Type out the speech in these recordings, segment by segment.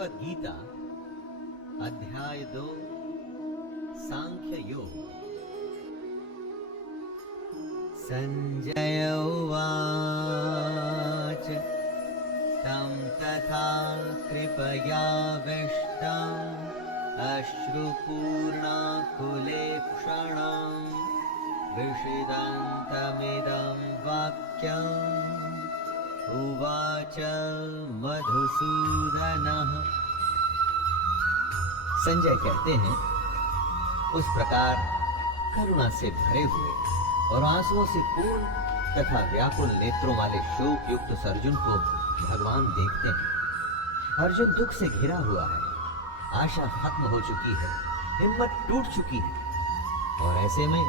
भगवद गीता अध्याय 2 सांख्य योग। संजय उवाच तं तथा कृपयाविष्टम् अश्रुपूर्णाकुलेक्षणं विषिदन्तमिदं वाक्यम् उवाच मधुसूदनः। संजय कहते हैं, उस प्रकार करुणा से भरे हुए और आंसुओं से पूर्ण तथा व्याकुल नेत्रों वाले शोक युक्त अर्जुन को भगवान देखते हैं। अर्जुन दुख से घिरा हुआ है, आशा खत्म हो चुकी है, हिम्मत टूट चुकी है और ऐसे में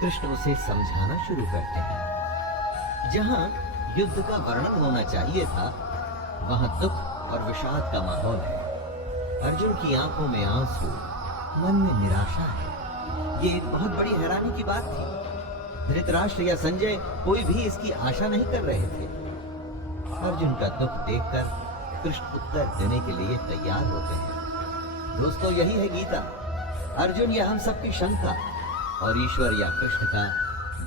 कृष्ण उसे समझाना शुरू करते हैं। जहां युद्ध का वर्णन होना चाहिए था, वहां दुख और विषाद का माहौल है। अर्जुन की आंखों में आंसू, मन में निराशा है। ये एक बहुत बड़ी हैरानी की बात थी। धृतराष्ट्र या संजय कोई भी इसकी आशा नहीं कर रहे थे। अर्जुन का दुख देखकर कृष्ण उत्तर देने के लिए तैयार होते हैं। दोस्तों, यही है गीता। अर्जुन या हम सबकी शंका और ईश्वर या कृष्ण का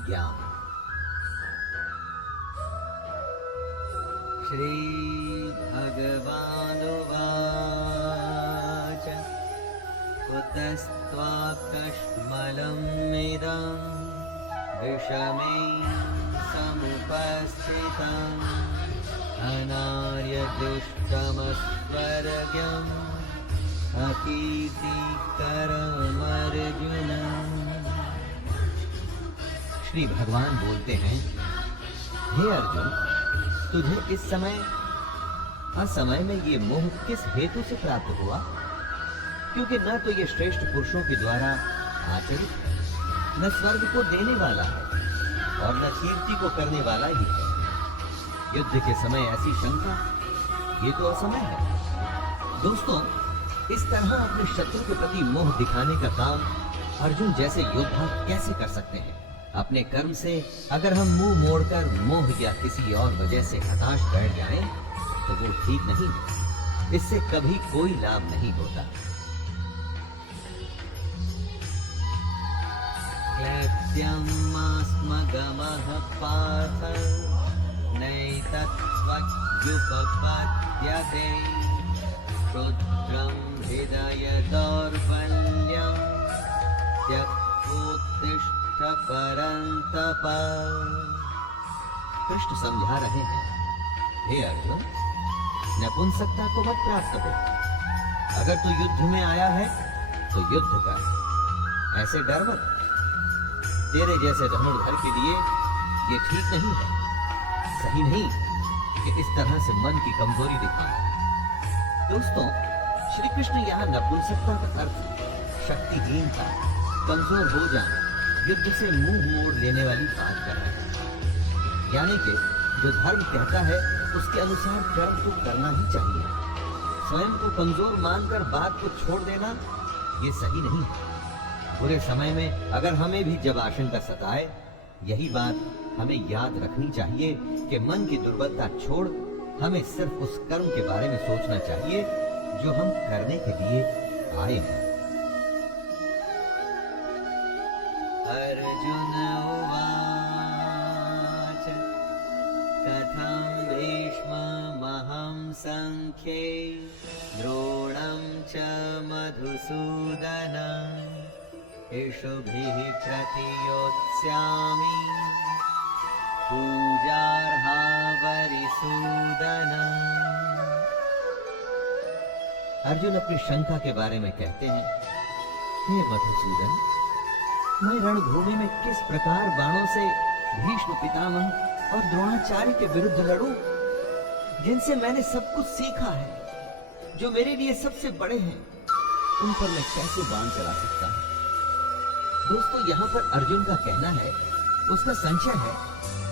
ज्ञान। श्री भगवानुवाच कुतस्त्वाकश्मलमिदं विषमे समुपस्थितम् अनार्यदुष्टमस्वर्ग्यम् अकीर्तिकरमर्जुन। श्री भगवान बोलते हैं, हे अर्जुन, तुझे इस समय असमय में ये मोह किस हेतु से प्राप्त हुआ? क्योंकि न तो ये श्रेष्ठ पुरुषों के द्वारा आचरित है, न स्वर्ग को देने वाला है और न कीर्ति को करने वाला ही है। युद्ध के समय ऐसी शंका, ये तो असमय है। दोस्तों, इस तरह अपने शत्रु के प्रति मोह दिखाने का काम अर्जुन जैसे योद्धा कैसे कर सकते हैं? अपने कर्म से अगर हम मुंह मोड़कर मोह या किसी और वजह से हताश बैठ जाएं, तो वो ठीक नहीं है। इससे कभी कोई लाभ नहीं होता। क्लैप्यमास्मगमः पार्थ नैतत्त्वयुपपद्यते क्षुद्रं हृदय दौर्बल्यं त्यक्तोत्तिष्ठ परन्तप। कृष्ण समझा रहे हैं, हे अर्जुन, नपुंसकता को मत प्राप्त हो। अगर तू युद्ध में आया है तो युद्ध कर, ऐसे डर मत। तेरे जैसे धनुर्धर के लिए ये ठीक नहीं है, सही नहीं कि इस तरह से मन की कमजोरी दिखाओ। दोस्तों, श्री कृष्ण यहाँ नपुंसकता का अर्थ शक्तिहीनता, कमजोर हो जाना, युद्ध से मुंह मोड़ लेने वाली बात कर रहे हैं। यानी कि जो धर्म कहता है उसके अनुसार कर्म तो करना ही चाहिए। स्वयं को कमजोर मानकर बात को छोड़ देना ये सही नहीं है। बुरे समय में अगर हमें भी जब आशंका सताए, यही बात हमें याद रखनी चाहिए कि मन की दुर्बलता छोड़ हमें सिर्फ उस कर्म के बारे में सोचना चाहिए जो हम करने के लिए आए हैं। अर्जुन उवाच कथं भीष्ममहं संख्ये द्रोणं च मधुसूदन इषुभिः प्रतियोत्स्यामि पूजार्हा वरिसूदन। अर्जुन अपनी शंका के बारे में कहते हैं, हे मधुसूदन, मैं रणभूमि में किस प्रकार बाणों से भीष्म पितामह और द्रोणाचार्य के विरुद्ध लड़ूं, जिनसे मैंने सब कुछ सीखा है, जो मेरे लिए सबसे बड़े हैं, उन पर मैं कैसे बाण चला सकता हूं? दोस्तों, यहाँ पर अर्जुन का कहना है, उसका संशय है,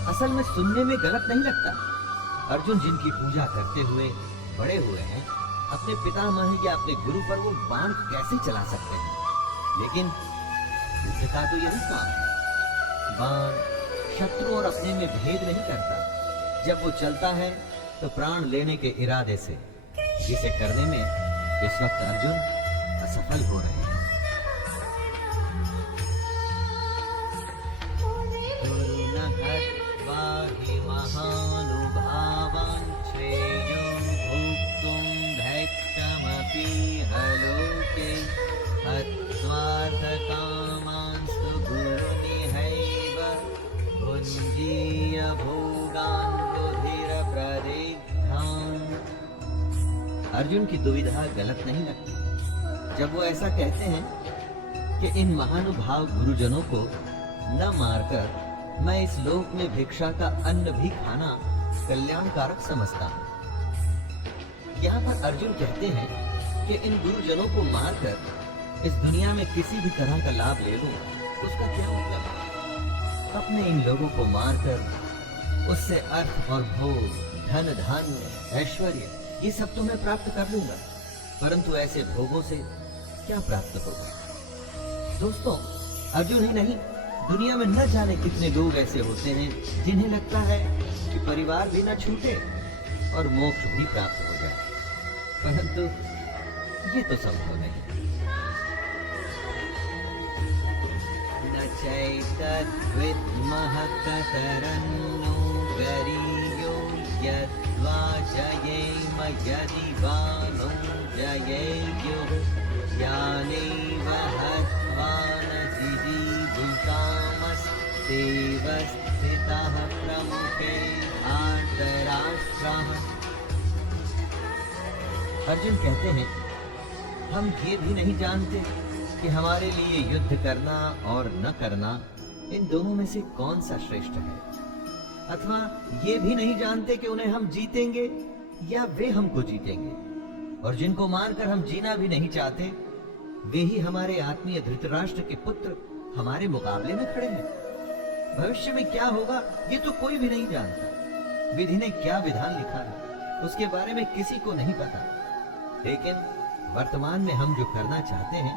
असल में सुनने में गलत नहीं लगता। अर्जुन जिनकी पूजा करते हुए बड़े हुए हैं, अपने पितामह या अपने गुरु पर वो बाण कैसे चला सकते हैं? लेकिन युद्ध का तो यही काम है। बाण शत्रु और अपने में भेद नहीं करता। जब वो चलता है तो प्राण लेने के इरादे से, जिसे करने में इस वक्त अर्जुन असफल हो रहे हैं। महानुभावान् श्रेयो भोक्तुं भैक्षमपीह लोके हत्वार्थकामांस्तु गुरुनिहैव भुञ्जीय भोगान् बुधिरप्रदिग्धान्। अर्जुन की दुविधा गलत नहीं लगती जब वो ऐसा कहते हैं कि इन महानुभाव गुरुजनों को न मारकर मैं इस लोक में भिक्षा का अन्न भी खाना कल्याणकारक समझता हूँ। यहाँ पर अर्जुन कहते हैं कि इन गुरुजनों को मारकर इस दुनिया में किसी भी तरह का लाभ ले लूं, उसका क्या मतलब है? अपने इन लोगों को मारकर उससे अर्थ और भोग, धन धान्य, ऐश्वर्य ये सब तो मैं प्राप्त कर लूंगा, परंतु ऐसे भोगों से क्या प्राप्त होगा? दोस्तों, अर्जुन ही नहीं, दुनिया में न जाने कितने लोग ऐसे होते हैं जिन्हें लगता है कि परिवार भी न छूटे और मोक्ष भी प्राप्त हो जाए, परंतु ये तो संभव नहीं। न चैतद्विद्मः कतरन्नो गरीयो यद्वा जयेम यदि वा नो जयेयुः यानेव हत्वा न जिजीविषामस्तेव स्थितः प्रमुखे आर्तराष्ट्रः। अर्जुन कहते हैं, हम ये भी नहीं जानते कि हमारे लिए युद्ध करना और न करना इन दोनों में से कौन सा श्रेष्ठ है, अथवा ये भी नहीं जानते कि उन्हें हम जीतेंगे या वे हमको जीतेंगे। और जिनको मारकर हम जीना भी नहीं चाहते, वे ही हमारे आत्मीय धृतराष्ट्र के पुत्र हमारे मुकाबले में खड़े हैं। भविष्य में क्या होगा ये तो कोई भी नहीं जानता। विधि ने क्या विधान लिखा है उसके बारे में किसी को नहीं पता, लेकिन वर्तमान में हम जो करना चाहते हैं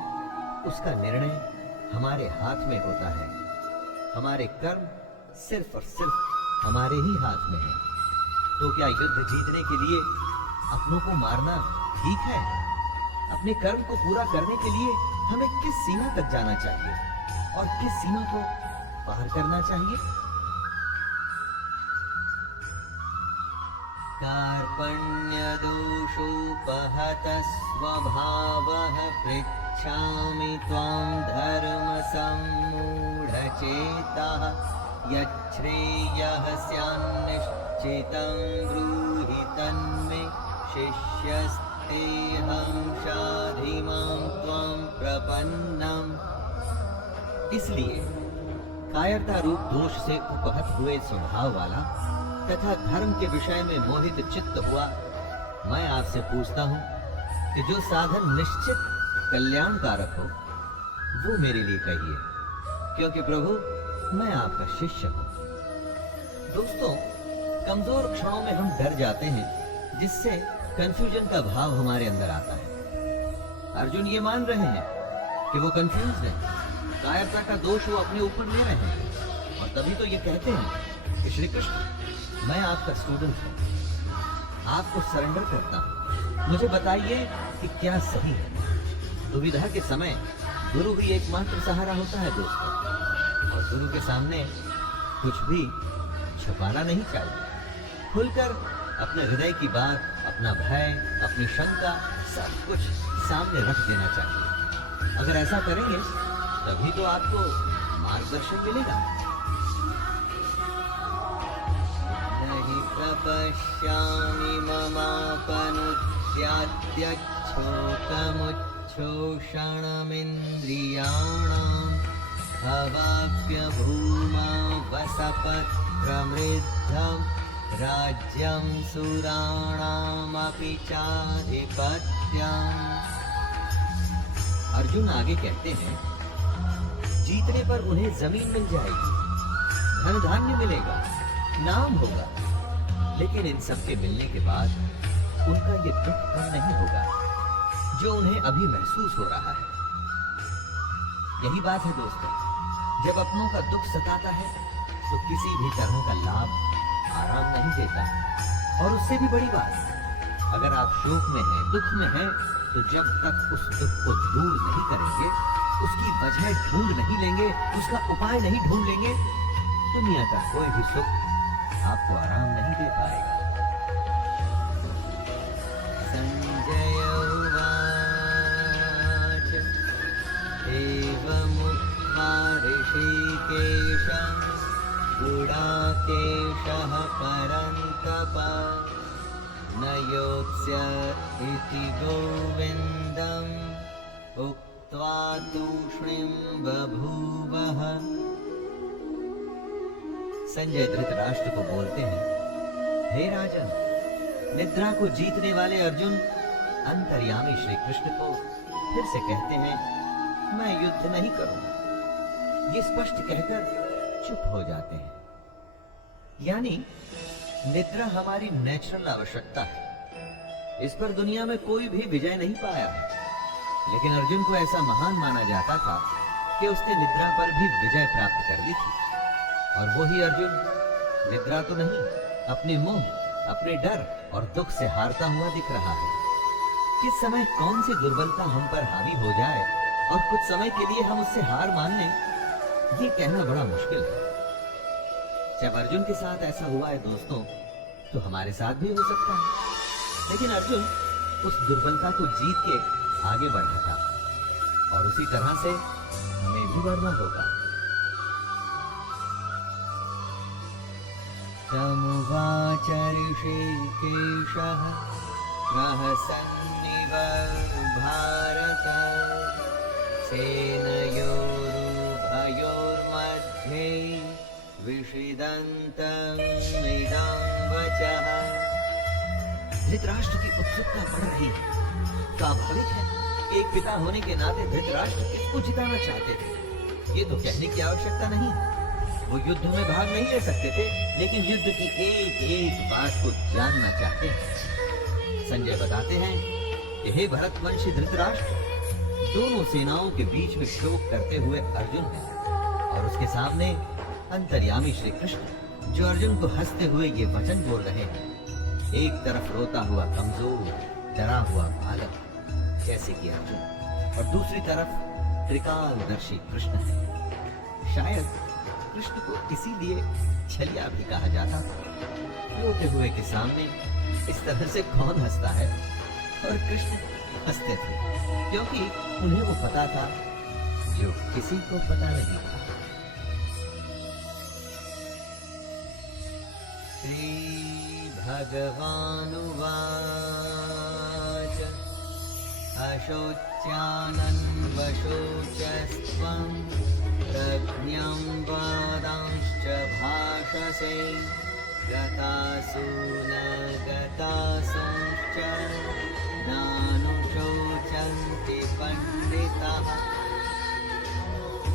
उसका निर्णय हमारे हाथ में होता है। हमारे कर्म सिर्फ और सिर्फ हमारे ही हाथ में है। तो क्या युद्ध जीतने के लिए अपनों को मारना ठीक है? अपने कर्म को पूरा करने के लिए हमें किस सीमा तक जाना चाहिए और किस सीमा को पार करना चाहिए? कार्पण्यदोषोपहत स्वभावः पृच्छामि त्वां धर्मसम्मूढचेताः यच्छ्रेयः स्यान्निश्चितं ब्रूहि तन्मे शिष्यस्तेऽहं शाधिमां त्वां प्रपन्नम्। इसलिए कायरता रूप दोष से उपहत हुए स्वभाव वाला तथा धर्म के विषय में मोहित चित्त हुआ मैं आपसे पूछता हूँ कि जो साधन निश्चित कल्याणकारक हो वो मेरे लिए कहिए, क्योंकि प्रभु मैं आपका शिष्य हूँ। दोस्तों, कमजोर क्षणों में हम डर जाते हैं, जिससे कंफ्यूजन का भाव हमारे अंदर आता है। अर्जुन ये मान रहे हैं कि वो कंफ्यूज है, कायरता का दोष वो अपने ऊपर ले रहे हैं, और तभी तो ये कहते हैं कि श्री कृष्ण मैं आपका स्टूडेंट हूँ, आपको सरेंडर करता हूँ, मुझे बताइए कि क्या सही है। दुविधा के समय गुरु ही एकमात्र सहारा होता है दोस्तों, और गुरु के सामने कुछ भी छुपाना नहीं चाहिए। खुलकर अपने हृदय की बात, अपना भय, अपनी शंका सब कुछ सामने रख देना चाहिए। अगर ऐसा करेंगे तभी तो आपको मार्गदर्शन मिलेगा। नहीं प्रपश्यामि ममापनुद्याद्यच्छोकमुच्छोषणमिन्द्रियाणाम् अवाप्य भूमा वसपत्रमृद्धम् राज्यं सुराणामपि चाधिपत्यम्। अर्जुन आगे कहते हैं, जीतने पर उन्हें जमीन मिल जाएगी, धन धान्य मिलेगा, नाम होगा, लेकिन इन सब के मिलने के बाद उनका ये दुख कम नहीं होगा जो उन्हें अभी महसूस हो रहा है। यही बात है दोस्तों, जब अपनों का दुख सताता है तो किसी भी तरह का लाभ आराम नहीं देता। और उससे भी बड़ी बात, अगर आप शोक में हैं, दुख में हैं, तो जब तक उस दुख को दूर नहीं करेंगे, उसकी वजह ढूंढ नहीं लेंगे, उसका उपाय नहीं ढूंढ लेंगे, दुनिया का कोई भी सुख आपको आराम नहीं दे पाएगा। संजय उवाच एवमुक्त्वा ऋषिकेशं गुडाकेशः परन्तप न योत्स्य इति गोविन्दम् उक्त्वा तूष्णीं बभूवः। संजय धृतराष्ट्र को बोलते हैं, हे राजन, निद्रा को जीतने वाले अर्जुन अंतर्यामी श्री कृष्ण को फिर से कहते हैं, मैं युद्ध नहीं करूंगा। ये स्पष्ट कहकर चुप हो जाते हैं। यानी निद्रा हमारी नेचुरल आवश्यकता है, इस पर दुनिया में कोई भी विजय नहीं पाया है। लेकिन अर्जुन को ऐसा महान माना जाता था कि उसने निद्रा पर भी विजय प्राप्त कर ली थी। और वही अर्जुन निद्रा तो नहीं, अपने मोह, अपने डर और दुख से हारता हुआ दिख रहा है। किस समय कौन सी दुर्बलता हम पर हावी हो जाए और कुछ समय के लिए हम उससे हार मान लें, ये कहना बड़ा मुश्किल है। जब अर्जुन के साथ ऐसा हुआ है दोस्तों, तो हमारे साथ भी हो सकता है। लेकिन अर्जुन उस दुर्बलता को जीत के आगे बढ़ा था और उसी तरह से हमें भी बढ़ना होगा। तमुवाच ऋषिकेशः प्रहसन्निव भारत सेनयोरुभयोर्मध्ये विषीदन्तमिदं वचः। धृतराष्ट्र की उत्सुकता बढ़ रही है। स्वाभाविक है, एक पिता होने के नाते धृतराष्ट्र किसको जिताना चाहते थे, ये तो कहने की आवश्यकता नहीं है। वो युद्ध में भाग नहीं ले सकते थे, लेकिन युद्ध की एक एक बात को जानना चाहते हैं। संजय बताते हैं कि हे भरतवंशी धृतराष्ट्र, दोनों सेनाओं के बीच में शोक करते हुए अर्जुन है और उसके सामने अंतर्यामी श्री कृष्ण, जो अर्जुन को हंसते हुए ये वचन बोल रहे हैं। एक तरफ रोता हुआ कमजोर डरा हुआ बालक जैसे कि अर्जुन, और दूसरी तरफ त्रिकालदर्शी कृष्ण है। शायद कृष्ण को इसीलिए छलिया भी कहा जाता था। रोते हुए के सामने इस तरह से कौन हंसता है? और कृष्ण हंसते थे क्योंकि उन्हें वो पता था जो किसी को पता नहीं था। श्री भगवानुवाच अशोच्यानन्वशोचस्त्वं प्रज्ञं वादांश्च भाषसे गतासु न गतासुश्च नानुशोचन्ति पंडिताः।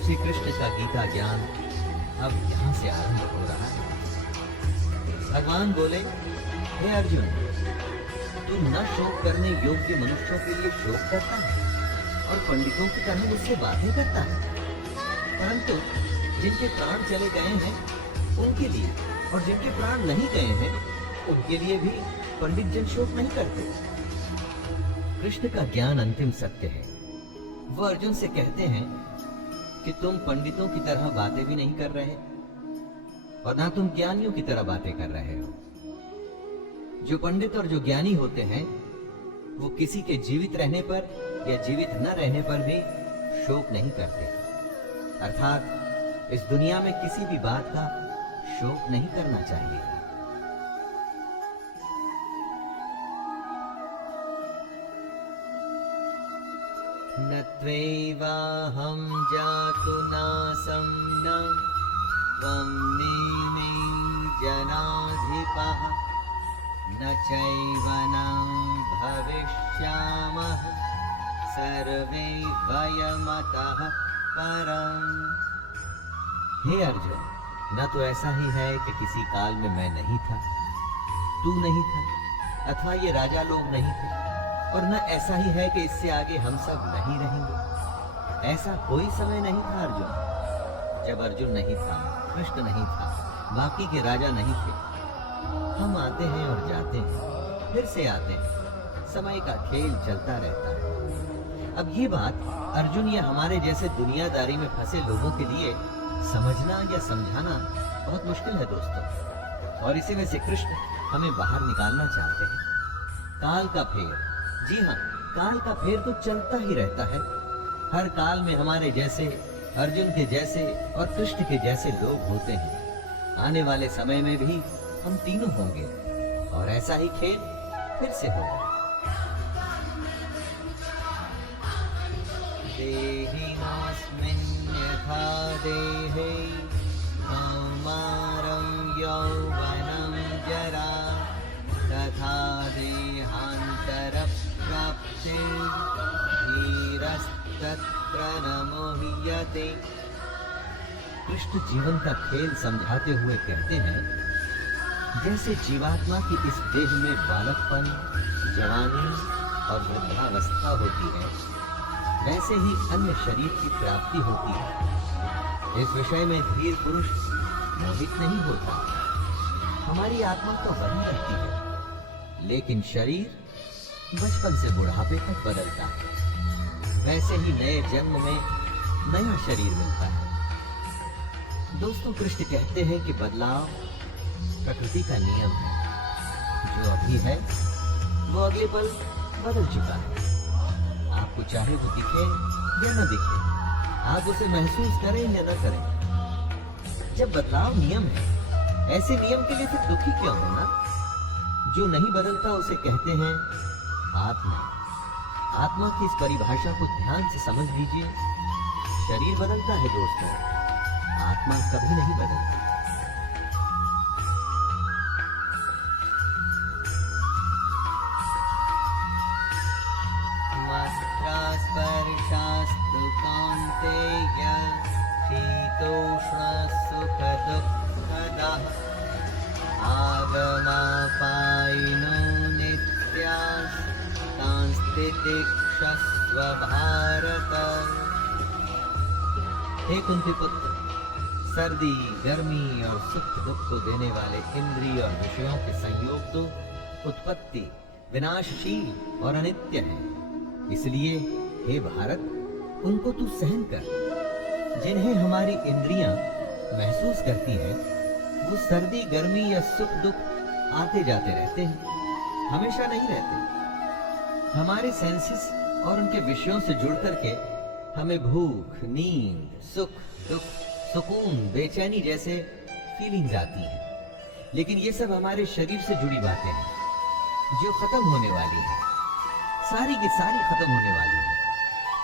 श्री कृष्ण का गीता ज्ञान अब यहाँ से आरंभ हो रहा है। भगवान बोले, हे अर्जुन, तू न शोक करने योग्य मनुष्यों के लिए शोक करता है और पंडितों की तरह मुझसे बातें करता है, परंतु जिनके प्राण चले गए हैं उनके लिए और जिनके प्राण नहीं गए हैं उनके लिए भी पंडित जन शोक नहीं करते। कृष्ण का ज्ञान अंतिम सत्य है। वो अर्जुन से कहते हैं कि तुम पंडितों की तरह बातें भी नहीं कर रहे और ना तुम ज्ञानियों की तरह बातें कर रहे हो। जो पंडित और जो ज्ञानी होते हैं वो किसी के जीवित रहने पर या जीवित न रहने पर भी शोक नहीं करते, अर्थात इस दुनिया में किसी भी बात का शोक नहीं करना चाहिए। न त्वैवाहं जातु नासं न त्वं नेमे जनाधिपः न चैव न भविष्यामः सर्वे वयमतः परम्। हे अर्जुन, न तो ऐसा ही है कि किसी काल में मैं नहीं था, तू नहीं था, अथवा ये राजा लोग नहीं थे, और न ऐसा ही है कि इससे आगे हम सब नहीं रहेंगे। ऐसा कोई समय नहीं था अर्जुन, जब अर्जुन नहीं था, कृष्ण नहीं था, बाकी के राजा नहीं थे। हम आते हैं और जाते हैं, फिर से आते हैं, समय का खेल चलता रहता है। अब ये बात अर्जुन या हमारे जैसे दुनियादारी में फंसे लोगों के लिए समझना या समझाना बहुत मुश्किल है दोस्तों, और इसी में से कृष्ण हमें बाहर निकालना चाहते हैं। काल का फेर, जी हाँ, काल का फेर तो चलता ही रहता है। हर काल में हमारे जैसे, अर्जुन के जैसे और कृष्ण के जैसे लोग होते हैं। आने वाले समय में भी हम तीनों होंगे और ऐसा ही खेल फिर से होगा। देहिनोऽस्मिन् यथा देहे कौमारं यौवनं जरा तथा देहान्तरप्राप्तिर्धीरस्तत्र न मुह्यते। कृष्ण जीवन का खेल समझाते हुए कहते हैं, जैसे जीवात्मा की इस देह में बालकपन, जवानी और वृद्धावस्था होती है, वैसे ही अन्य शरीर की प्राप्ति होती है। इस विषय में धीर पुरुष मोहित नहीं होता। हमारी आत्मा तो वही रहती है, लेकिन शरीर बचपन से बुढ़ापे तक बदलता है। वैसे ही नए जन्म में नया शरीर मिलता है। दोस्तों, कृष्ण कहते हैं कि बदलाव प्रकृति का नियम है। जो अभी है वो अगले पल बदल चुका है। आपको चाहे वो दिखे या न दिखे, आप उसे महसूस करें या न करें। जब बदलाव नियम है, ऐसे नियम के लिए फिर दुखी क्यों होना? जो नहीं बदलता उसे कहते हैं आत्मा। आत्मा की इस परिभाषा को ध्यान से समझ लीजिए। शरीर बदलता है दोस्तों, आत्मा कभी नहीं बदलती। स्पर्शास्तु कौन्तेय शीतोष्ण सुख दुःखदाः आगमापायिनो नित्यास्तांस्तितिक्षस्व भारत। हे कुंती पुत्र, सर्दी, गर्मी और सुख दुख को देने वाले इंद्रिय और विषयों के संयोग तो उत्पत्ति, विनाशशील और अनित्य है। इसलिए हे भारत, उनको तू सहन कर। जिन्हें हमारी इंद्रियां महसूस करती हैं, वो सर्दी, गर्मी या सुख दुख आते जाते रहते हैं, हमेशा नहीं रहते। हमारे सेंसेस और उनके विषयों से जुड़ करके हमें भूख, नींद, सुख, दुख, सुकून, बेचैनी जैसे फीलिंग्स आती हैं। लेकिन ये सब हमारे शरीर से जुड़ी बातें हैं जो खत्म होने वाली हैं। सारी की सारी खत्म होने वाली है।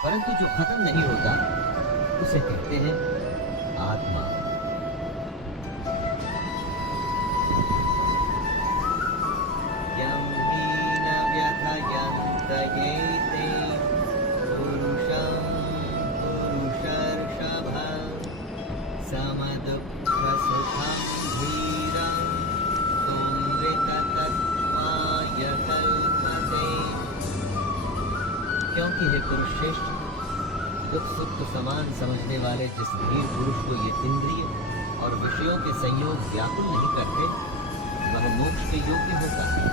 परंतु जो खत्म नहीं होता उसे कहते हैं आत्मा। यं हीन व्यथयन्त एते पुरुषं पुरुषर्षभ समदुःखसुखं धीरं सोमृततत्त्वाय कल्पते। क्योंकि हे पुरुष श्रेष्ठ, दुख सुख को समान समझने वाले जिस धीर पुरुष को ये इंद्रिय और विषयों के संयोग व्याकुल नहीं करते, वह मोक्ष के योग्य होता है।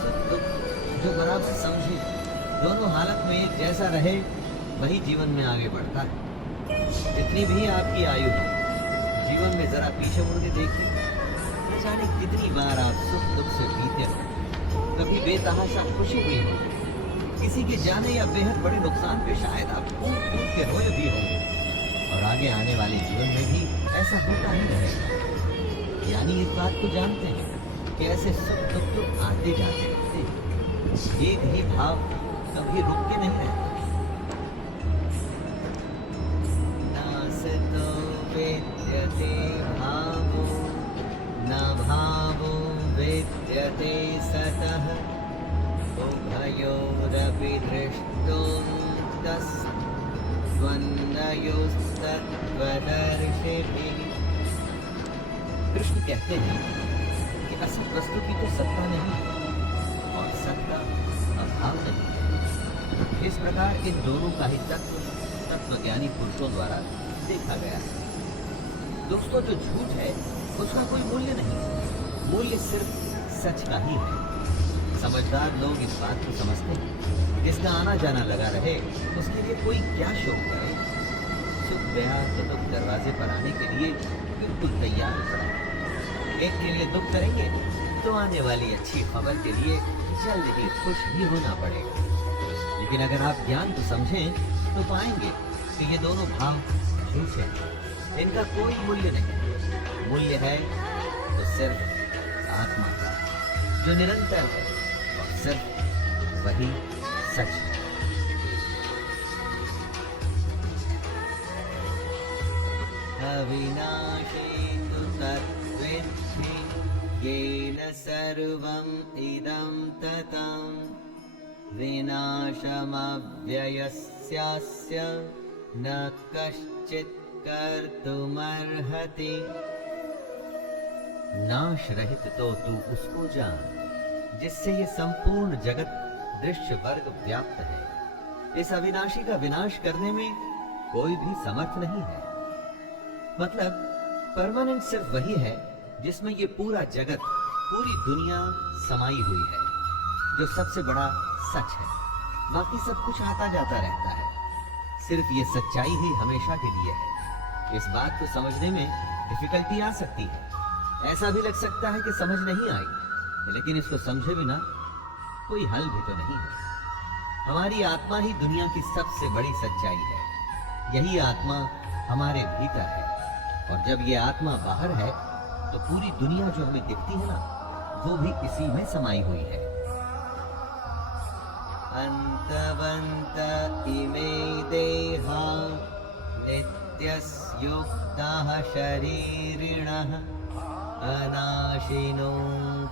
सुख दुख जो बराबर समझे, दोनों हालत में एक जैसा रहे, वही जीवन में आगे बढ़ता है। जितनी भी आपकी आयु हो, जीवन में जरा पीछे मुड़ के देखिए, न जाने कितनी बार आप सुख दुख से बीते हो। कभी बेतहाशा खुशी हुई हो, किसी के जाने या बेहद बड़े नुकसान पे शायद आप फूट फूट के रोए भी होंगे, और आगे आने वाले जीवन में भी ऐसा होता ही रहेगा। यानी इस बात को जानते हैं कि ऐसे सुख दुख तो आते जाते रहते हैं। एक ही भाव कभी रुक के नहीं रहता। नासतो विद्यते भावो न भावो विद्यते सतः उभयोरपि दृष्टोऽन्तस्त्वन्नयोस्तत्त्वदर्शिभिः। कृष्ण कहते हैं कि असत वस्तु की तो सत्ता नहीं और सत्ता अभाव नहीं है। इस प्रकार इन दोनों का ही तत्वज्ञानी पुरुषों द्वारा देखा गया है। दोस्तों, जो झूठ है उसका कोई मूल्य नहीं, मूल्य सिर्फ सच का ही है। समझदार लोग इस बात को समझते हैं, जिसका आना जाना लगा रहे उसके लिए कोई क्या शोक करे। सुख गया तो दुख दरवाजे पर आने के लिए बिल्कुल तैयार खड़ा है। एक के लिए दुख करेंगे तो आने वाली अच्छी खबर के लिए जल्द ही खुश भी होना पड़ेगा। लेकिन अगर आप ज्ञान को समझें तो पाएंगे कि ये दोनों भाव झूठे हैं, इनका कोई मूल्य नहीं। मूल्य है तो सिर्फ आत्मा का, जो निरंतर है, और सिर्फ वही सच है। अविनाशी तु तद्विद्धि येन सर्वं इदं ततं विनाशमव्ययस्यास्य न कश्चित् कर्तुमर्हति। नाश रहित तो तू उसको जान जिससे ये संपूर्ण जगत दृश्य वर्ग व्याप्त है। इस अविनाशी का विनाश करने में कोई भी समर्थ नहीं है। मतलब परमानेंट सिर्फ वही है जिसमें ये पूरा जगत, पूरी दुनिया समाई हुई है, जो सबसे बड़ा सच है। बाकी सब कुछ आता जाता रहता है, सिर्फ ये सच्चाई ही हमेशा के लिए है। इस बात को समझने में डिफिकल्टी आ सकती है, ऐसा भी लग सकता है कि समझ नहीं आई, लेकिन इसको समझे बिना कोई हल भी तो नहीं है। हमारी आत्मा ही दुनिया की सबसे बड़ी सच्चाई है। यही आत्मा हमारे भीतर है, और जब ये आत्मा बाहर है तो पूरी दुनिया जो हमें दिखती है ना, वो भी इसी में समाई हुई है। अंतवंत इमे देहा नित्यस्युक्ताः शरीरिणः अनाशिनो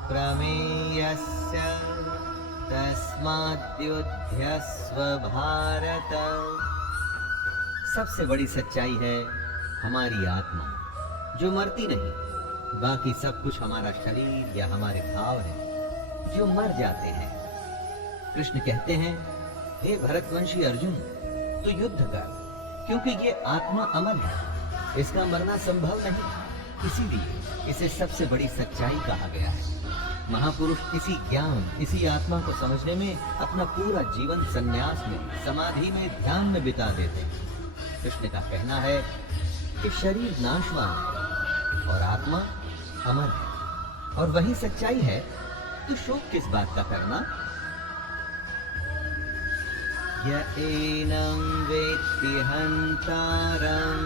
प्रमेयस्य तस्माद्युध्यस्व भारत। सबसे बड़ी सच्चाई है हमारी आत्मा, जो मरती नहीं। बाकी सब कुछ हमारा शरीर या हमारे भाव है, जो मर जाते हैं। कृष्ण कहते हैं, हे भरतवंशी अर्जुन, तू युद्ध कर, क्योंकि ये आत्मा अमर है, इसका मरना संभव नहीं। इसीलिए इसे सबसे बड़ी सच्चाई कहा गया है। महापुरुष इसी ज्ञान, इसी आत्मा को समझने में अपना पूरा जीवन संन्यास में, समाधि में, ध्यान में बिता देते हैं। कृष्ण का कहना है कि शरीर नाशवान है और आत्मा अमर है, और वही सच्चाई है, तो शोक किस बात का करना। य एनं वेत्ति हन्तारं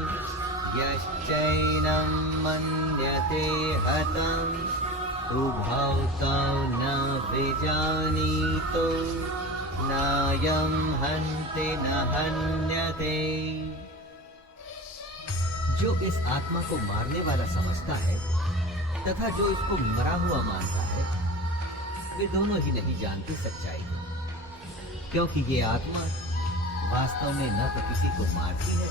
यश्चैनं मन्यते हतम् उभौ तौ न विजानीतो नायं हन्ति न हन्यते। जो इस आत्मा को मारने वाला समझता है तथा जो इसको मरा हुआ मानता है, वे दोनों ही नहीं जानते सच्चाई को, क्योंकि ये आत्मा वास्तव में न तो किसी को मारती है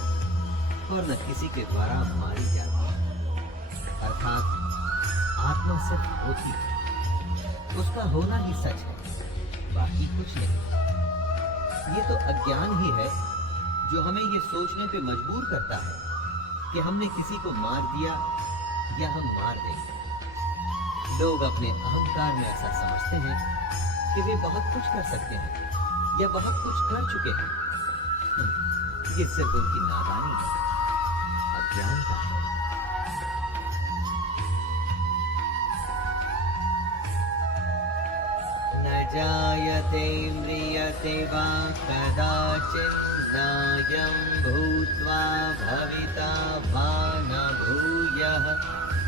और न किसी के द्वारा मारी जाती है। अर्थात आत्मा सिर्फ होती है, उसका होना ही सच है, बाकी कुछ नहीं। ये तो अज्ञान ही है जो हमें ये सोचने पे मजबूर करता है कि हमने किसी को मार दिया या हम मार देंगे। लोग अपने अहंकार में ऐसा समझते हैं कि वे बहुत कुछ कर सकते हैं या बहुत कुछ कर चुके हैं। ये सिर्फ उनकी नादानी है, अज्ञानता है। न जायते म्रियते वा कदाचित् नायं भूत्वा भविता वा न भूयः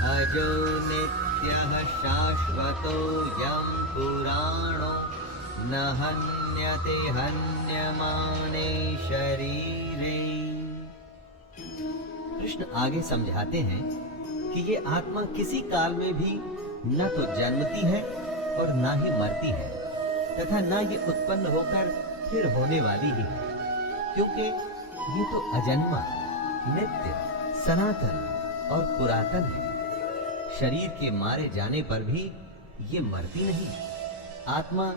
अजो नित्यः शाश्वतोऽयं पुराणो न हन्यते हन्यमाने शरीरे। कृष्ण आगे समझाते हैं कि ये आत्मा किसी काल में भी न तो जन्मती है और ना ही मरती है, तथा ना ये उत्पन्न होकर फिर होने वाली ही है, क्योंकि ये तो अजन्मा, नित्य, सनातन और पुरातन है। शरीर के मारे जाने पर भी ये मरती नहीं। आत्मा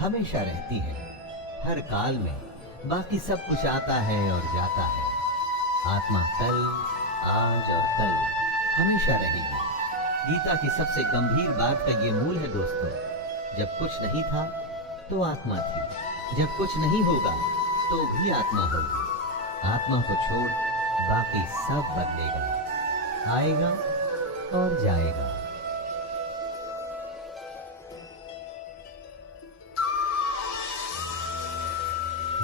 हमेशा रहती है, हर काल में। बाकी सब कुछ आता है और जाता है। आत्मा कल, आज और कल हमेशा रहेगी। गीता की सबसे गंभीर बात का ये मूल है दोस्तों, जब कुछ नहीं था तो आत्मा थी, जब कुछ नहीं होगा तो भी आत्मा होगी। आत्मा को छोड़ बाकी सब बदलेगा, आएगा और जाएगा।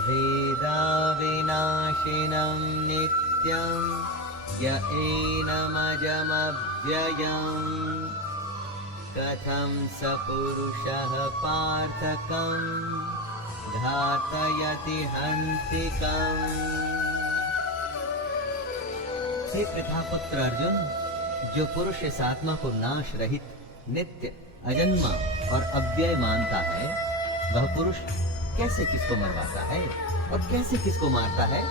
वेदा विनाशिनं नित्यं य एनमजमव्ययम् कथं स पुरुषः पार्थकं घातयति हन्तिकम्। हे प्रथापुत्र अर्जुन, जो पुरुष इस आत्मा को नाश रहित, नित्य, अजन्मा और अव्यय मानता है, वह पुरुष कैसे किसको मरवाता है और कैसे किसको मारता है?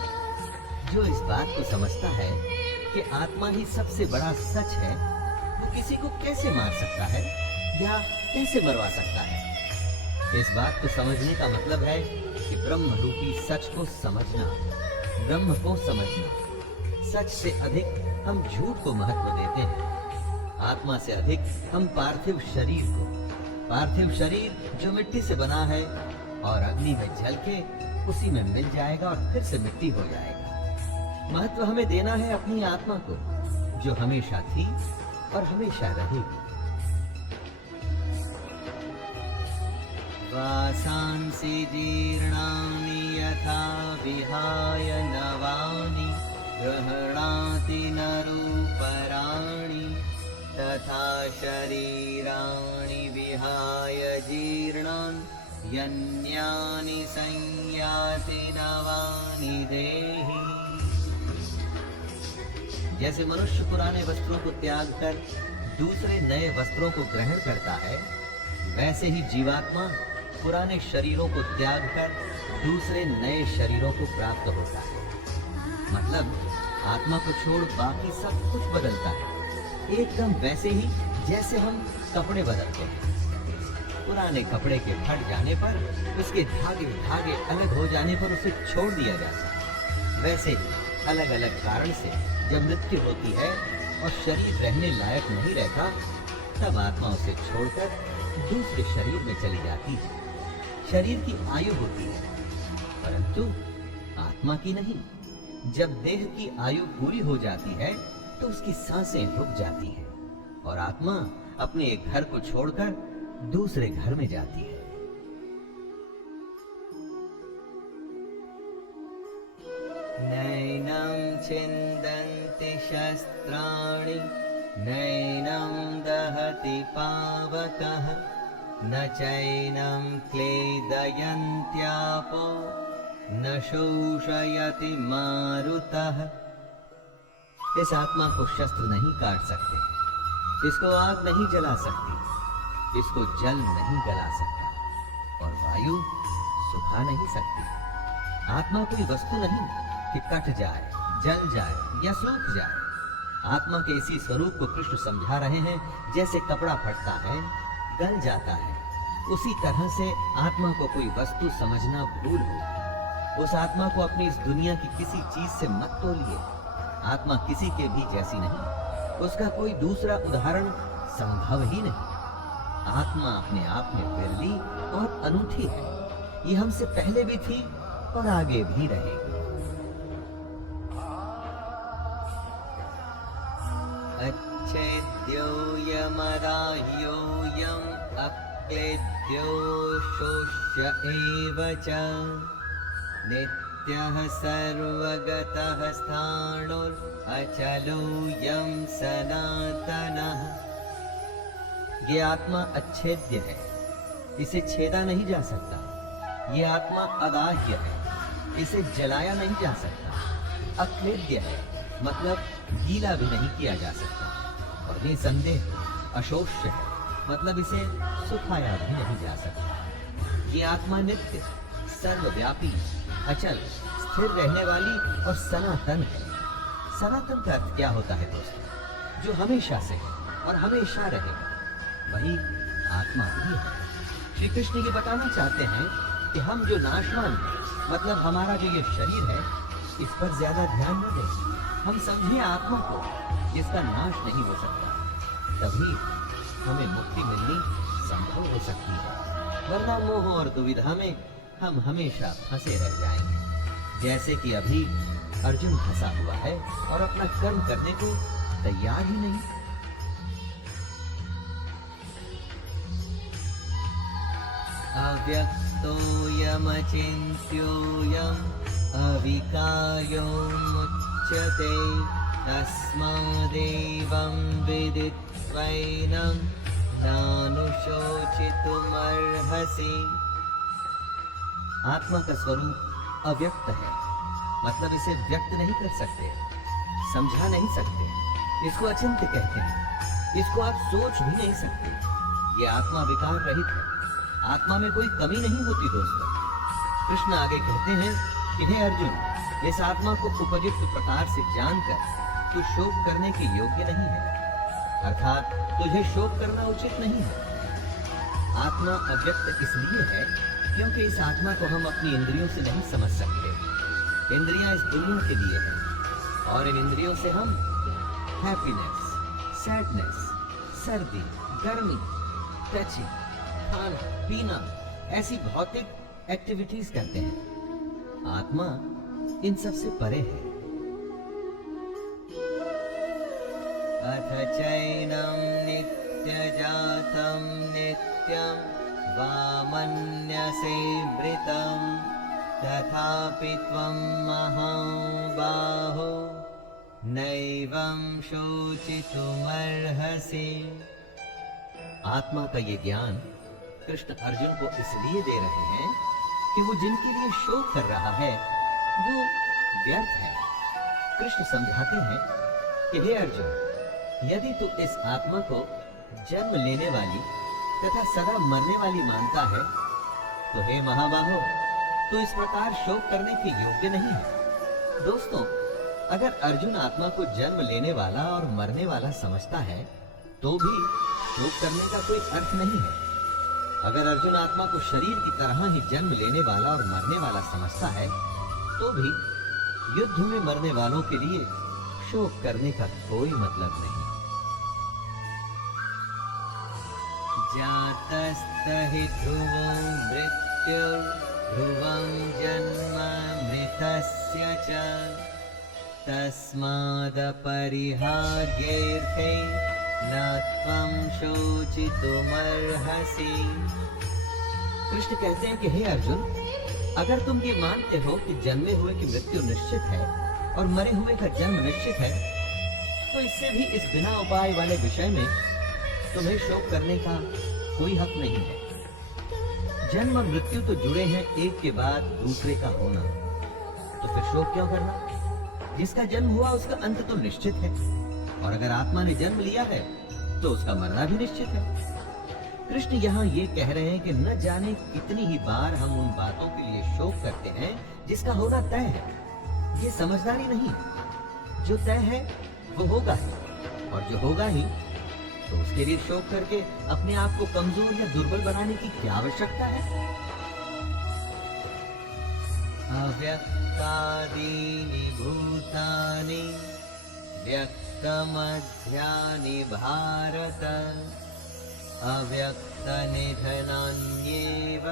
जो इस बात को समझता है कि आत्मा ही सबसे बड़ा सच है, वो किसी को कैसे मार सकता है या कैसे मरवा सकता है? इस बात को समझने का मतलब है कि ब्रह्म रूपी सच को समझना, ब्रह्म को समझना। सच से अधिक हम झूठ को महत्व देते हैं, आत्मा से अधिक हम पार्थिव शरीर को। पार्थिव शरीर जो मिट्टी से बना है और अग्नि में जल के उसी में मिल जाएगा और फिर से मिट्टी हो जाएगा। महत्व हमें देना है अपनी आत्मा को, जो हमेशा थी और हमेशा रहेगी। वासांसि जीर्णानि यथा विहाय नवानि गृह्णाति नरूपराणि तथा शरीराणि विहाय जीर्णानि यन्यानि संयाति नवानि देहि। जैसे मनुष्य पुराने वस्त्रों को त्याग कर दूसरे नए वस्त्रों को ग्रहण करता है, वैसे ही जीवात्मा पुराने शरीरों को त्याग कर दूसरे नए शरीरों को प्राप्त होता है। मतलब आत्मा को छोड़ बाकी सब कुछ बदलता है, एकदम वैसे ही जैसे हम कपड़े बदलते हैं। पुराने कपड़े के फट जाने पर, उसके धागे धागे अलग हो जाने पर उसे छोड़ दिया जाता है। वैसे ही अलग अलग कारण से जब मृत्यु होती है और शरीर रहने लायक नहीं रहता, तब आत्मा उसे छोड़कर दूसरे शरीर में चली जाती है। शरीर की आयु होती है, परंतु आत्मा की नहीं। जब देह की आयु पूरी हो जाती है तो उसकी सांसें रुक जाती हैं और आत्मा अपने एक घर को छोड़कर दूसरे घर में जाती है। नैनं छिन्दन्ति शस्त्राणि नैनं दहति पावकः न चैनं क्लेदयन्त्यापो न शोषयति मारुतः। इस आत्मा को शस्त्र नहीं काट सकते, इसको आग नहीं जला सकती, इसको जल नहीं गला सकता और वायु सुखा नहीं सकती। आत्मा कोई वस्तु नहीं कि कट जाए, जल जाए या सूख जाए। आत्मा के इसी स्वरूप को कृष्ण समझा रहे हैं। जैसे कपड़ा फटता है, गल जाता है, उसी तरह से आत्मा को कोई वस्तु समझना भूल हो। उस आत्मा को अपनी इस दुनिया की किसी चीज से मत तोलिए। आत्मा किसी के भी जैसी नहीं, उसका कोई दूसरा उदाहरण संभव ही नहीं। आत्मा अपने आप में बिरली और अनूठी है। ये हमसे पहले भी थी और आगे भी रहेगी। अच्छेद्योऽयमदाह्योऽयम् अक्लेद्यो शोष्य एव च नित्यः सर्वगतः स्थाणुरचलोऽयं सनातनः। ये आत्मा अच्छेद्य है, इसे छेदा नहीं जा सकता। ये आत्मा अदाह्य है, इसे जलाया नहीं जा सकता। अक्लेद्य है, मतलब गीला भी नहीं किया जा सकता। और निसंदेह अशोष्य है, मतलब इसे सुखाया भी नहीं जा सकता। ये आत्मा नित्य, सर्वव्यापी, अचल, स्थिर रहने वाली और सनातन है। सनातन का अर्थ क्या होता है दोस्तों? जो हमेशा से है और हमेशा रहेगा, वही आत्मा भी है। श्री कृष्ण ये बताना चाहते हैं कि हम जो नाशवान हैं, मतलब हमारा जो ये शरीर है, इस पर ज्यादा ध्यान न दें। हम समझें आत्मा को, जिसका नाश नहीं हो सकता। तभी हमें मुक्ति मिलनी संभव हो सकती है। वरना मोह और दुविधा में हम हमेशा फंसे रह जाएंगे। जैसे कि अभी अर्जुन फंसा हुआ है और अपना कर्म करने को तैयार ही नहीं। अव्यक्तोऽयमचिन्त्योऽयम् अविकार्योमुच्यते तस्मादेवं विदित्वैनं नानुशोचितुमर्हसि। आत्मा का स्वरूप अव्यक्त है, मतलब इसे व्यक्त नहीं कर सकते, समझा नहीं सकते। इसको अचिंत्य कहते हैं, इसको आप सोच भी नहीं सकते। ये आत्मा विकार रहित है, आत्मा में कोई कमी नहीं होती दोस्तों। कृष्ण आगे कहते हैं कि हे अर्जुन, इस आत्मा को उपयुक्त प्रकार से जानकर तू शोक करने के योग्य नहीं है, अर्थात तुझे शोक करना उचित नहीं है। आत्मा अव्यक्त इसलिए है क्योंकि इस आत्मा को हम अपनी इंद्रियों से नहीं समझ सकते। इंद्रियां इस दुनिया के लिए है और इन इंद्रियों से हम हैप्पीनेस, सैडनेस, सर्दी, गर्मी, टचिंग, खाना पीना ऐसी भौतिक एक्टिविटीज करते हैं। आत्मा इन सब से परे है। अथ चैनं नित्यजातं नित्यं वा मन्यसे मृतं तथापि त्वं महाबाहो नैवं शोचितुमर्हसि। आत्मा का ये ज्ञान कृष्ण अर्जुन को इसलिए दे रहे हैं कि वो जिनके लिए शोक कर रहा है वो व्यर्थ है। कृष्ण समझाते हैं कि हे अर्जुन, यदि तू इस आत्मा को जन्म लेने वाली तथा सदा मरने वाली मानता है तो हे महाबाहो, तू इस प्रकार शोक करने के योग्य नहीं है। दोस्तों, अगर अर्जुन आत्मा को जन्म लेने वाला और मरने वाला समझता है तो भी शोक करने का कोई अर्थ नहीं है। अगर अर्जुन आत्मा को शरीर की तरह ही जन्म लेने वाला और मरने वाला समझता है तो भी युद्ध में मरने वालों के लिए शोक करने का कोई मतलब नहीं। जातस्तहि ध्रुवो मृत्युर्ध्रुवं जन्म मृतस्य च तस्मादपरिहार्येऽर्थे न त्वं शोचितुमर्हसि। कृष्ण कहते हैं कि हे अर्जुन, अगर तुम ये मानते हो कि जन्मे हुए की मृत्यु निश्चित है और मरे हुए का जन्म निश्चित है, तो इससे भी इस बिना उपाय वाले विषय में तुम्हें शोक करने का कोई हक नहीं है। जन्म और मृत्यु तो जुड़े हैं एक के बाद दूसरे का होना, तो फिर शोक क्यों करना? जिसका जन्म हुआ उसका अंत तो निश्चित है, और अगर आत्मा ने जन्म लिया है तो उसका मरना भी निश्चित है। कृष्ण यहाँ ये कह रहे हैं कि न जाने कितनी ही बार हम उन बातों के लिए शोक करते हैं जिसका होना तय है। ये समझदारी नहीं है। जो तय है वो होगा ही, और जो होगा ही तो उसके लिए शोक करके अपने आप को कमजोर या दुर्बल बनाने की क्या आवश्यकता है? अव्यक्तादीनि भूतानि व्यक्तमध्यानि भारत अव्यक्तनिधनान्येव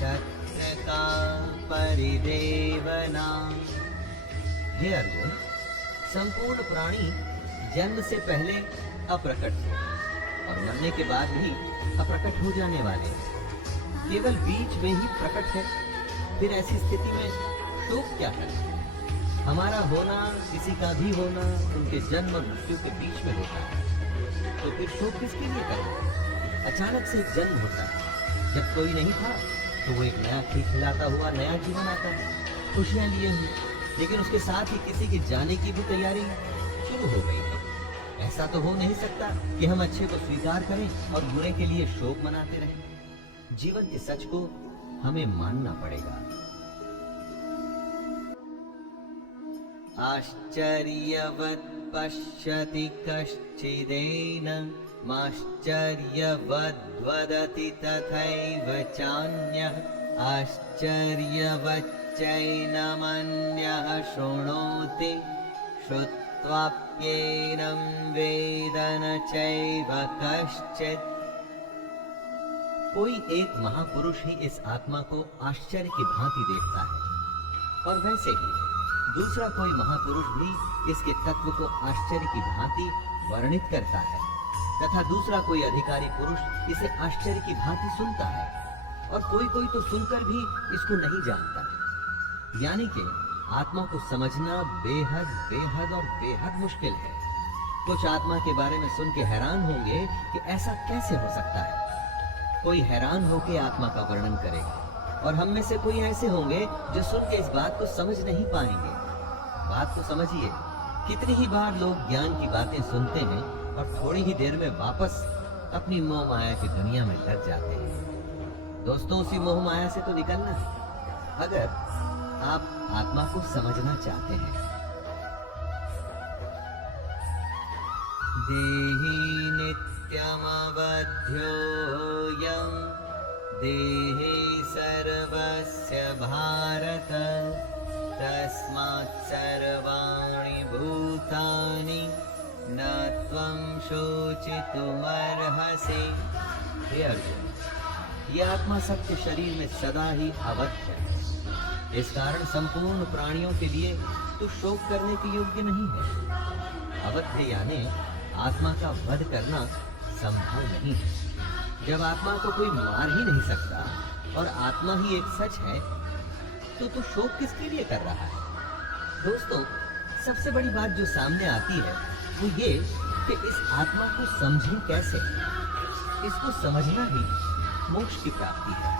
तत्र का परिदेवना। हे अर्जुन, संपूर्ण प्राणी जन्म से पहले अप्रकट थे और मरने के बाद भी अप्रकट हो जाने वाले हैं। केवल बीच में ही प्रकट है। फिर ऐसी स्थिति में शोक क्या करें? हमारा होना, किसी का भी होना उनके जन्म और मृत्यु के बीच में होता है, तो फिर शोक किसके लिए करें? अचानक से एक जन्म होता है, जब कोई नहीं था तो वो एक नया खिलखिलाता हुआ नया जीवन आता है, खुशियां लिए हुए, लेकिन उसके साथ ही किसी के जाने की भी तैयारी शुरू हो गई है। ऐसा तो हो नहीं सकता कि हम अच्छे को स्वीकार करें और बुरे के लिए शोक मनाते रहें। जीवन के सच को हमें मानना पड़ेगा। आश्चर्यवत् पश्यति कश्चिदेनमाश्चर्यवद्वदति तथैव चान्यः आश्चर्यवच्चैनमन्यः शृणोति श्रुत्वाप्येनं वेद न चैव कश्चित्। कोई एक महापुरुष ही इस आत्मा को आश्चर्य की भांति देखता है, और वैसे ही दूसरा कोई महापुरुष भी इसके तत्व को आश्चर्य की भांति वर्णित करता है, तथा दूसरा कोई अधिकारी पुरुष इसे आश्चर्य की भांति सुनता है, और कोई कोई तो सुनकर भी इसको नहीं जानता। यानी कि आत्मा को समझना बेहद बेहद और बेहद मुश्किल है। कुछ आत्मा के बारे में सुन के हैरान होंगे कि ऐसा कैसे हो सकता है। कोई हैरान होकर आत्मा का वर्णन करेगा, और हम में से कोई ऐसे होंगे जो सुन के इस बात को समझ नहीं पाएंगे। बात को समझिए, कितनी ही बार लोग ज्ञान की बातें सुनते हैं और थोड़ी ही देर में वापस अपनी मोह माया की दुनिया में लग जाते हैं। दोस्तों, उसी मोह माया से तो निकलना है अगर आप आत्मा को समझना चाहते हैं। देहि नित्यमवध्योऽयं देहे सर्वस्य भारत तस्मात् सर्वाणि भूतानि न त्वं शोचितुमर्हसि। हे अर्जुन, ये आत्मा सत्य शरीर में सदा ही अवध्य है। इस कारण संपूर्ण प्राणियों के लिए तू शोक करने के योग्य नहीं है। अवध्य यानी आत्मा का वध करना संभव नहीं है। जब आत्मा को कोई मार ही नहीं सकता और आत्मा ही एक सच है, तो तू शोक किसके लिए कर रहा है? दोस्तों, सबसे बड़ी बात जो सामने आती है वो ये कि इस आत्मा को समझें कैसे। इसको समझना ही मोक्ष की प्राप्ति है।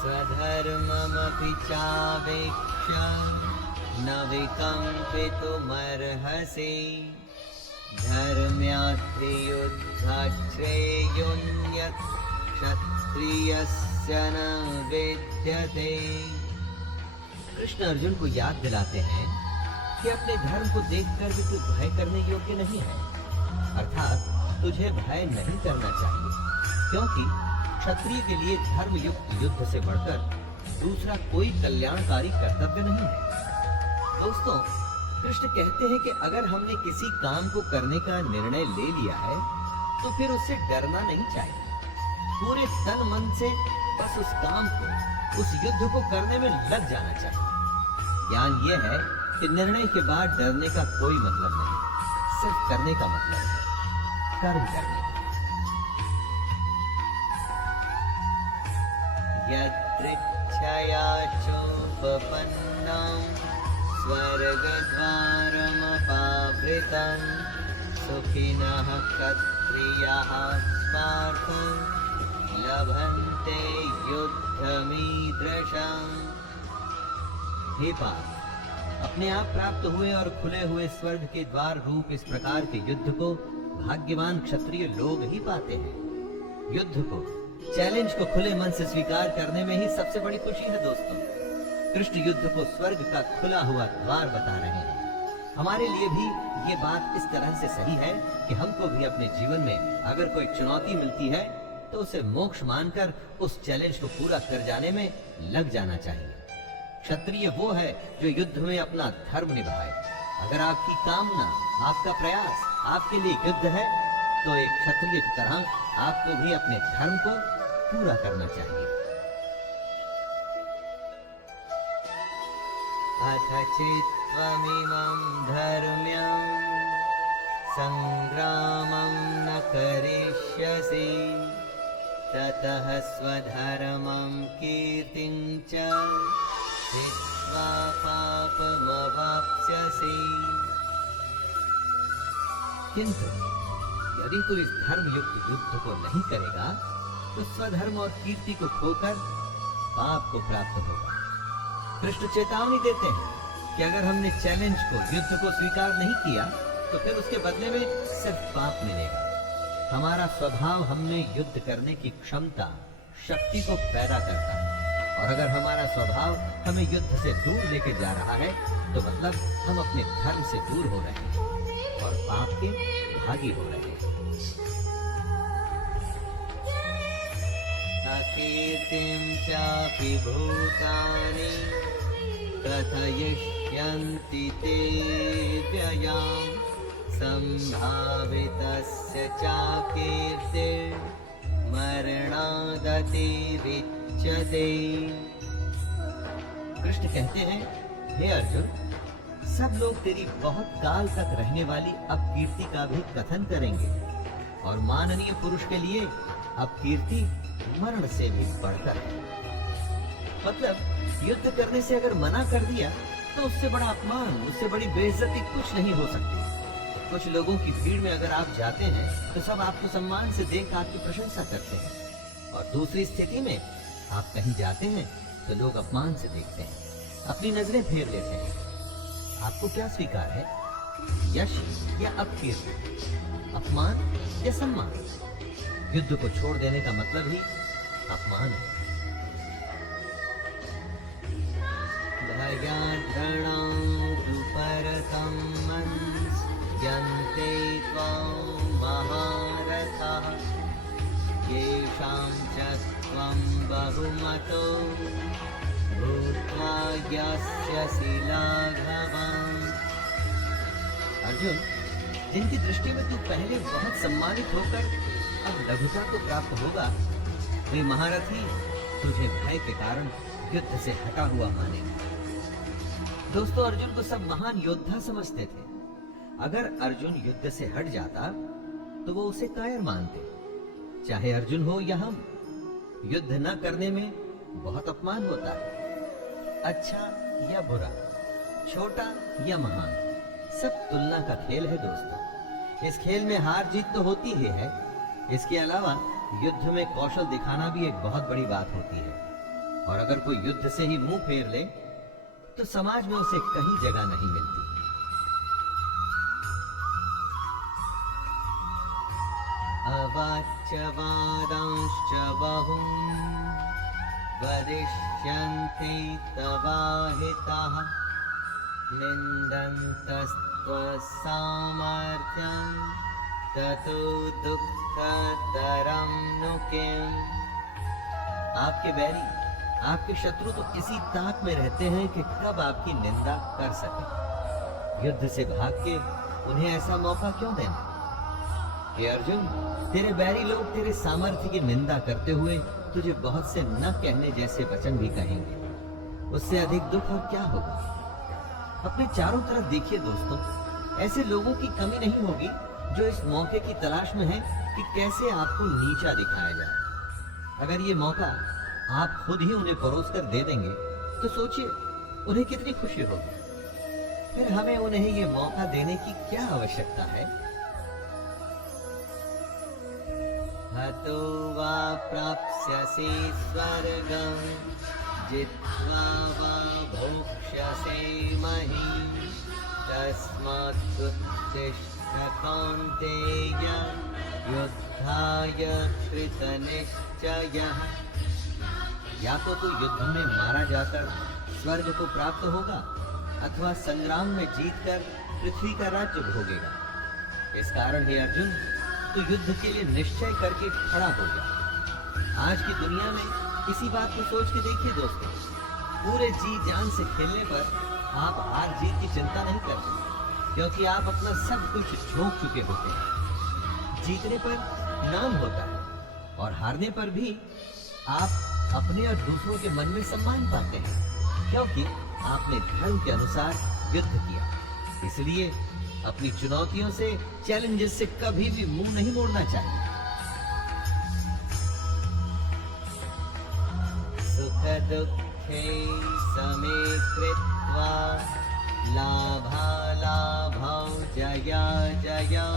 स्वधर्ममपि चावेक्ष्य न विकम्पितुमर्हसि धर्म्याद्रियुद्धाश्रेयोऽन्यत् क्षत्रियस्य न विद्यते। कृष्ण अर्जुन को याद दिलाते हैं कि अपने धर्म को देखकर भी तू भय करने योग्य नहीं है, अर्थात तुझे भय नहीं करना चाहिए, क्योंकि क्षत्रिय के लिए धर्म युक्त युद्ध से बढ़कर दूसरा कोई कल्याणकारी कर्तव्य नहीं है। दोस्तों, कृष्ण कहते हैं कि अगर हमने किसी काम को करने का निर्णय ले लिया है तो फिर उससे डरना नहीं चाहिए। पूरे तन मन से बस उस काम को, उस युद्ध को करने में लग जाना चाहिए। ज्ञान ये है कि निर्णय के बाद डरने का कोई मतलब नहीं, सिर्फ करने का मतलब है, कर्म करने का। यदृच्छया चोपपन्नं स्वर्गद्वारमपावृतं सुखिनः क्षत्रियाः पार्थ लभन्ते युद्धमीदृशम्। हे पार्थ, अपने आप प्राप्त हुए और खुले हुए स्वर्ग के द्वार रूप इस प्रकार के युद्ध को भाग्यवान क्षत्रिय लोग ही पाते हैं। युद्ध को, चैलेंज को खुले मन से स्वीकार करने में ही सबसे बड़ी खुशी है। दोस्तों, कृष्ण युद्ध को स्वर्ग का खुला हुआ द्वार बता रहे हैं। हमारे लिए भी ये बात इस तरह से सही है कि हमको भी अपने जीवन में अगर कोई चुनौती मिलती है तो उसे मोक्ष मानकर उस चैलेंज को पूरा कर जाने में लग जाना चाहिए। क्षत्रिय वो है जो युद्ध में अपना धर्म निभाए। अगर आपकी कामना, आपका प्रयास आपके लिए युद्ध है तो एक क्षत्रिय की तरह आपको भी अपने धर्म को पूरा करना चाहिए। अथ चित्त्वमिमं धर्म्यं संग्रामं न करिष्यसि ततः स्वधर्मं कीर्तिं च हित्वा पापमवाप्स्यसि। किंतु यदि तू इस धर्म युक्त युद्ध को नहीं करेगा तो स्वधर्म और कीर्ति को खोकर पाप को प्राप्त होगा। कृष्ण चेतावनी देते हैं कि अगर हमने चैलेंज को, युद्ध को स्वीकार नहीं किया तो फिर उसके बदले में सिर्फ पाप मिलेगा। हमारा स्वभाव हमने युद्ध करने की क्षमता, शक्ति को पैदा करता है, और अगर हमारा स्वभाव हमें युद्ध से दूर लेके जा रहा है तो मतलब हम अपने धर्म से दूर हो रहे हैं और पाप के भागी हो रहे हैं। अकीर्तिं चापि भूतानि कथयिष्यन्ति ते व्ययाम् संभावितस्य चाकीर्तिर्मरणागतिरिच्यते। कृष्ण कहते हैं, हे अर्जुन, सब लोग तेरी बहुत काल तक रहने वाली अपकीर्ति का भी कथन करेंगे, और माननीय पुरुष के लिए अपकीर्ति मरण से भी बढ़कर है। मतलब युद्ध करने से अगर मना कर दिया तो उससे बड़ा अपमान, उससे बड़ी बेइज्जती कुछ नहीं हो सकती। कुछ लोगों की भीड़ में अगर आप जाते हैं तो सब आपको सम्मान से देख आपकी प्रशंसा करते हैं, और दूसरी स्थिति में आप कहीं जाते हैं तो लोग अपमान से देखते हैं, अपनी नजरें फेर लेते हैं। आपको क्या स्वीकार है, यश या अपकीर्ति, अपमान या सम्मान? युद्ध को छोड़ देने का मतलब ही अपमान है। भयाद्रणौ परतं मन्स्यन्ते त्वां महारथाः, येषां च त्वं बहुमतो भूत्वा यास्यसि लाघवम्। अर्जुन, जिनकी दृष्टि में तू पहले बहुत सम्मानित होकर अब लघुता को प्राप्त होगा, वे महारथी तुझे भय के कारण युद्ध से हटा हुआ मानेंगे। दोस्तों, अर्जुन को सब महान योद्धा समझते थे। अगर अर्जुन युद्ध से हट जाता तो वो उसे कायर मानते। चाहे अर्जुन हो या हम, युद्ध न करने में बहुत अपमान होता है। अच्छा या बुरा, छोटा या महान, सब तुलना का खेल है दोस्तों। इस खेल में हार जीत तो होती ही है, इसके अलावा युद्ध में कौशल दिखाना भी एक बहुत बड़ी बात होती है। और अगर कोई युद्ध से ही मुंह फेर ले तो समाज में उसे कहीं जगह नहीं मिलती। अवाच्य वादांश्च बहुं वदिष्यन्ते तवाहिताः, निन्दन्तस्त्वसामर्थ्यं ततो दुःखतरं नु किम्। आपके बैरी, आपके शत्रु तो इसी ताक में रहते हैं कि कब आपकी निंदा कर सके। युद्ध से भाग के उन्हें ऐसा मौका क्यों देना? हे अर्जुन, तेरे बैरी लोग तेरे सामर्थ्य की निंदा करते हुए तुझे बहुत से न कहने जैसे वचन भी कहेंगे। उससे अधिक दुख और क्या होगा? अपने चारों तरफ देखिए दोस्तों, ऐसे लोगों की कमी नहीं होगी जो इस मौके की तलाश में है कि कैसे आपको नीचा दिखाया जाए। अगर ये मौका आप खुद ही उन्हें परोस कर दे देंगे तो सोचिए उन्हें कितनी खुशी होगी। फिर हमें उन्हें ये मौका देने की क्या आवश्यकता है? हतो वा प्राप्स्यसि स्वर्गं जित्वा वा भोक्ष्यसे महीम्, तस्मात्त्वत्तिष्ठ कौन्तेय युद्धाय कृतनिश्चयः। या तो तू युद्ध में मारा जाकर स्वर्ग को प्राप्त होगा, अथवा संग्राम में जीतकर पृथ्वी का राज्य भोगेगा। इस कारण हे अर्जुन, तू युद्ध के लिए निश्चय करके खड़ा हो जा। आज की दुनिया में इसी बात को सोच के देखिए दोस्तों, पूरे जी जान से खेलने पर आप हार जीत की चिंता नहीं करते, क्योंकि आप अपना सब कुछ झोंक चुके होते हैं। जीतने पर नाम होता है और हारने पर भी आप अपने और दूसरों के मन में सम्मान पाते हैं, क्योंकि आपने धर्म के अनुसार युद्ध किया। इसलिए अपनी चुनौतियों से, चैलेंजेस से कभी भी मुंह नहीं मोड़ना चाहिए। सुख दुखे समे कृत्वा लाभालाभौ जया जया,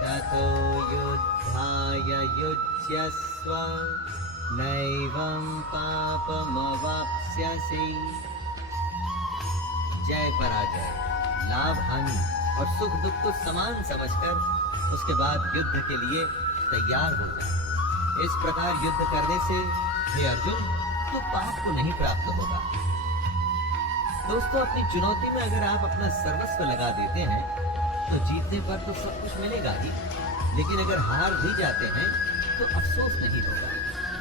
ततो युद्धाय युज्यस्व नैवं पापमवाप्स्यसि। जय पराजय, लाभ हानि और सुख दुख को समान समझकर उसके बाद युद्ध के लिए तैयार हो जाए। इस प्रकार युद्ध करने से हे अर्जुन, तो पाप को नहीं प्राप्त होगा। दोस्तों, अपनी चुनौती में अगर आप अपना सर्वस्व लगा देते हैं तो जीतने पर तो सब कुछ मिलेगा ही, लेकिन अगर हार भी जाते हैं तो अफसोस नहीं होगा,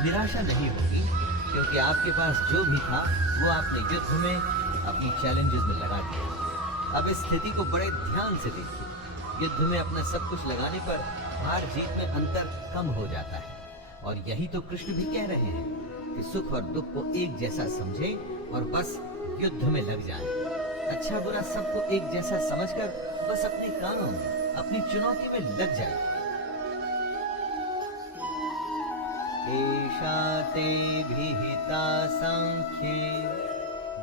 निराशा नहीं होगी, क्योंकि आपके पास जो भी था वो आपने युद्ध में, अपनी चैलेंजेस में लगा दिया। अब इस स्थिति को बड़े ध्यान से देखिए। युद्ध में अपना सब कुछ लगाने पर हार जीत में अंतर कम हो जाता है। और यही तो कृष्ण भी कह रहे हैं कि सुख और दुख को एक जैसा समझे और बस युद्ध में लग जाए। अच्छा बुरा सबको एक जैसा समझकर बस अपने कामों में, अपनी चुनौती में लग जाए। एषा ते विहिता सांख्ये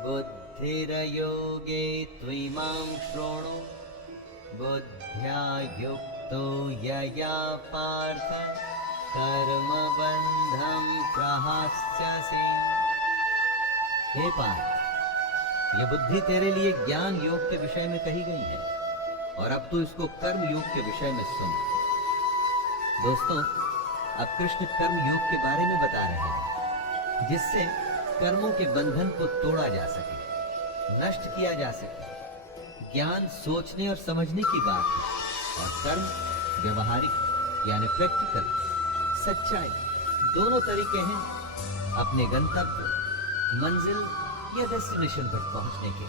बुद्धिर्योगे त्विमां शृणु बुद्ध्या युक्तो यया पार्थ कर्मबन्धं प्रहास्यसि। हे पार्थ, ये बुद्धि तेरे लिए ज्ञान योग के विषय में कही गई है और अब तू इसको कर्म योग के विषय में सुन। दोस्तों, अब कृष्ण कर्म योग के बारे में बता रहे हैं, जिससे कर्मों के बंधन को तोड़ा जा सके, नष्ट किया जा सके। ज्ञान सोचने और समझने की बात है और कर्म व्यवहारिक यानी प्रैक्टिकल, सच्चाई, दोनों तरीके हैं अपने गंतव्य, मंजिल या डेस्टिनेशन पर पहुंचने के।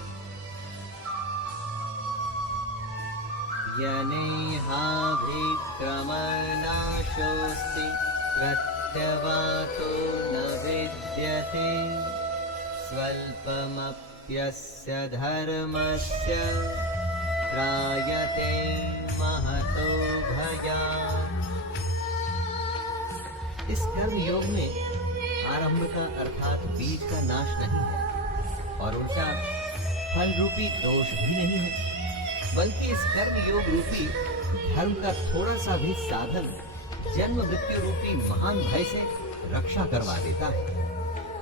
यनेहाभिक्रमनाशोऽस्ति प्रत्यवातो न विद्यते स्वल्पमप्यस्य धर्मस्य त्रायते महतो भयात्। इस कर्म योग में आरंभ का अर्थात बीज का नाश नहीं है और उनका फल रूपी दोष भी नहीं है, बल्कि इस कर्म योग रूपी धर्म का थोड़ा सा भी साधन जन्म मृत्यु रूपी महान भय से रक्षा करवा देता है।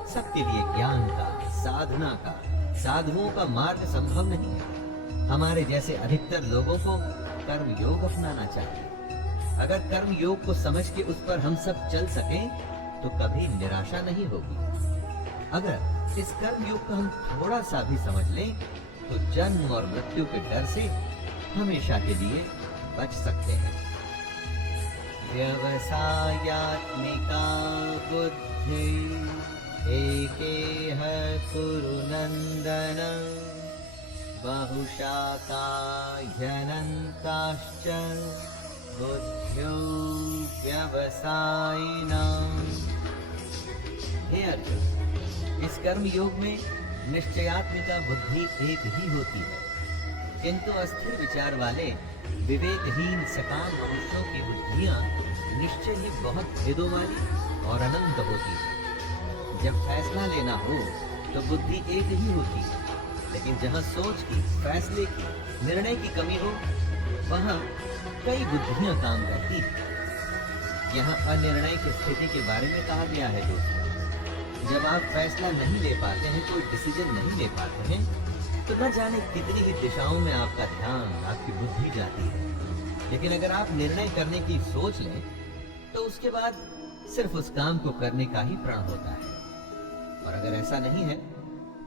सबके लिए ज्ञान का, साधना का, साधुओं का मार्ग संभव नहीं है। हमारे जैसे अधिकतर लोगों को कर्म योग अपनाना चाहिए। अगर कर्म योग को समझ के उस पर हम सब चल सकें तो कभी निराशा नहीं होगी। अगर इस कर्म योग को हम थोड़ा सा भी समझ लें तो जन्म और मृत्यु के डर से हमेशा के लिए बच सकते हैं। व्यवसायात्मिका बुद्धि एकेह कुरु नंदन बहुशाखा ह्यनन्ताश्च बुद्ध्यो व्यवसायिनाम्। हे अर्जुन, इस कर्म योग में निश्चयात्मिका बुद्धि एक ही होती है, किंतु अस्थिर विचार वाले विवेकहीन सकाम मनुष्यों की बुद्धियां निश्चय ही बहुत भेदों वाली और अनंत होती है। जब फैसला लेना हो तो बुद्धि एक ही होती है, लेकिन जहां सोच की, फैसले की, निर्णय की कमी हो वहां कई बुद्धियां काम करती है। यहाँ अनिर्णय की स्थिति के बारे में कहा गया है दोस्तों। जब आप फैसला नहीं ले पाते हैं, कोई डिसीजन नहीं ले पाते हैं, तो न जाने कितनी ही दिशाओं में आपका ध्यान, आपकी बुद्धि जाती है। लेकिन अगर आप निर्णय करने की सोच लें तो उसके बाद सिर्फ उस काम को करने का ही प्रण होता है। और अगर ऐसा नहीं है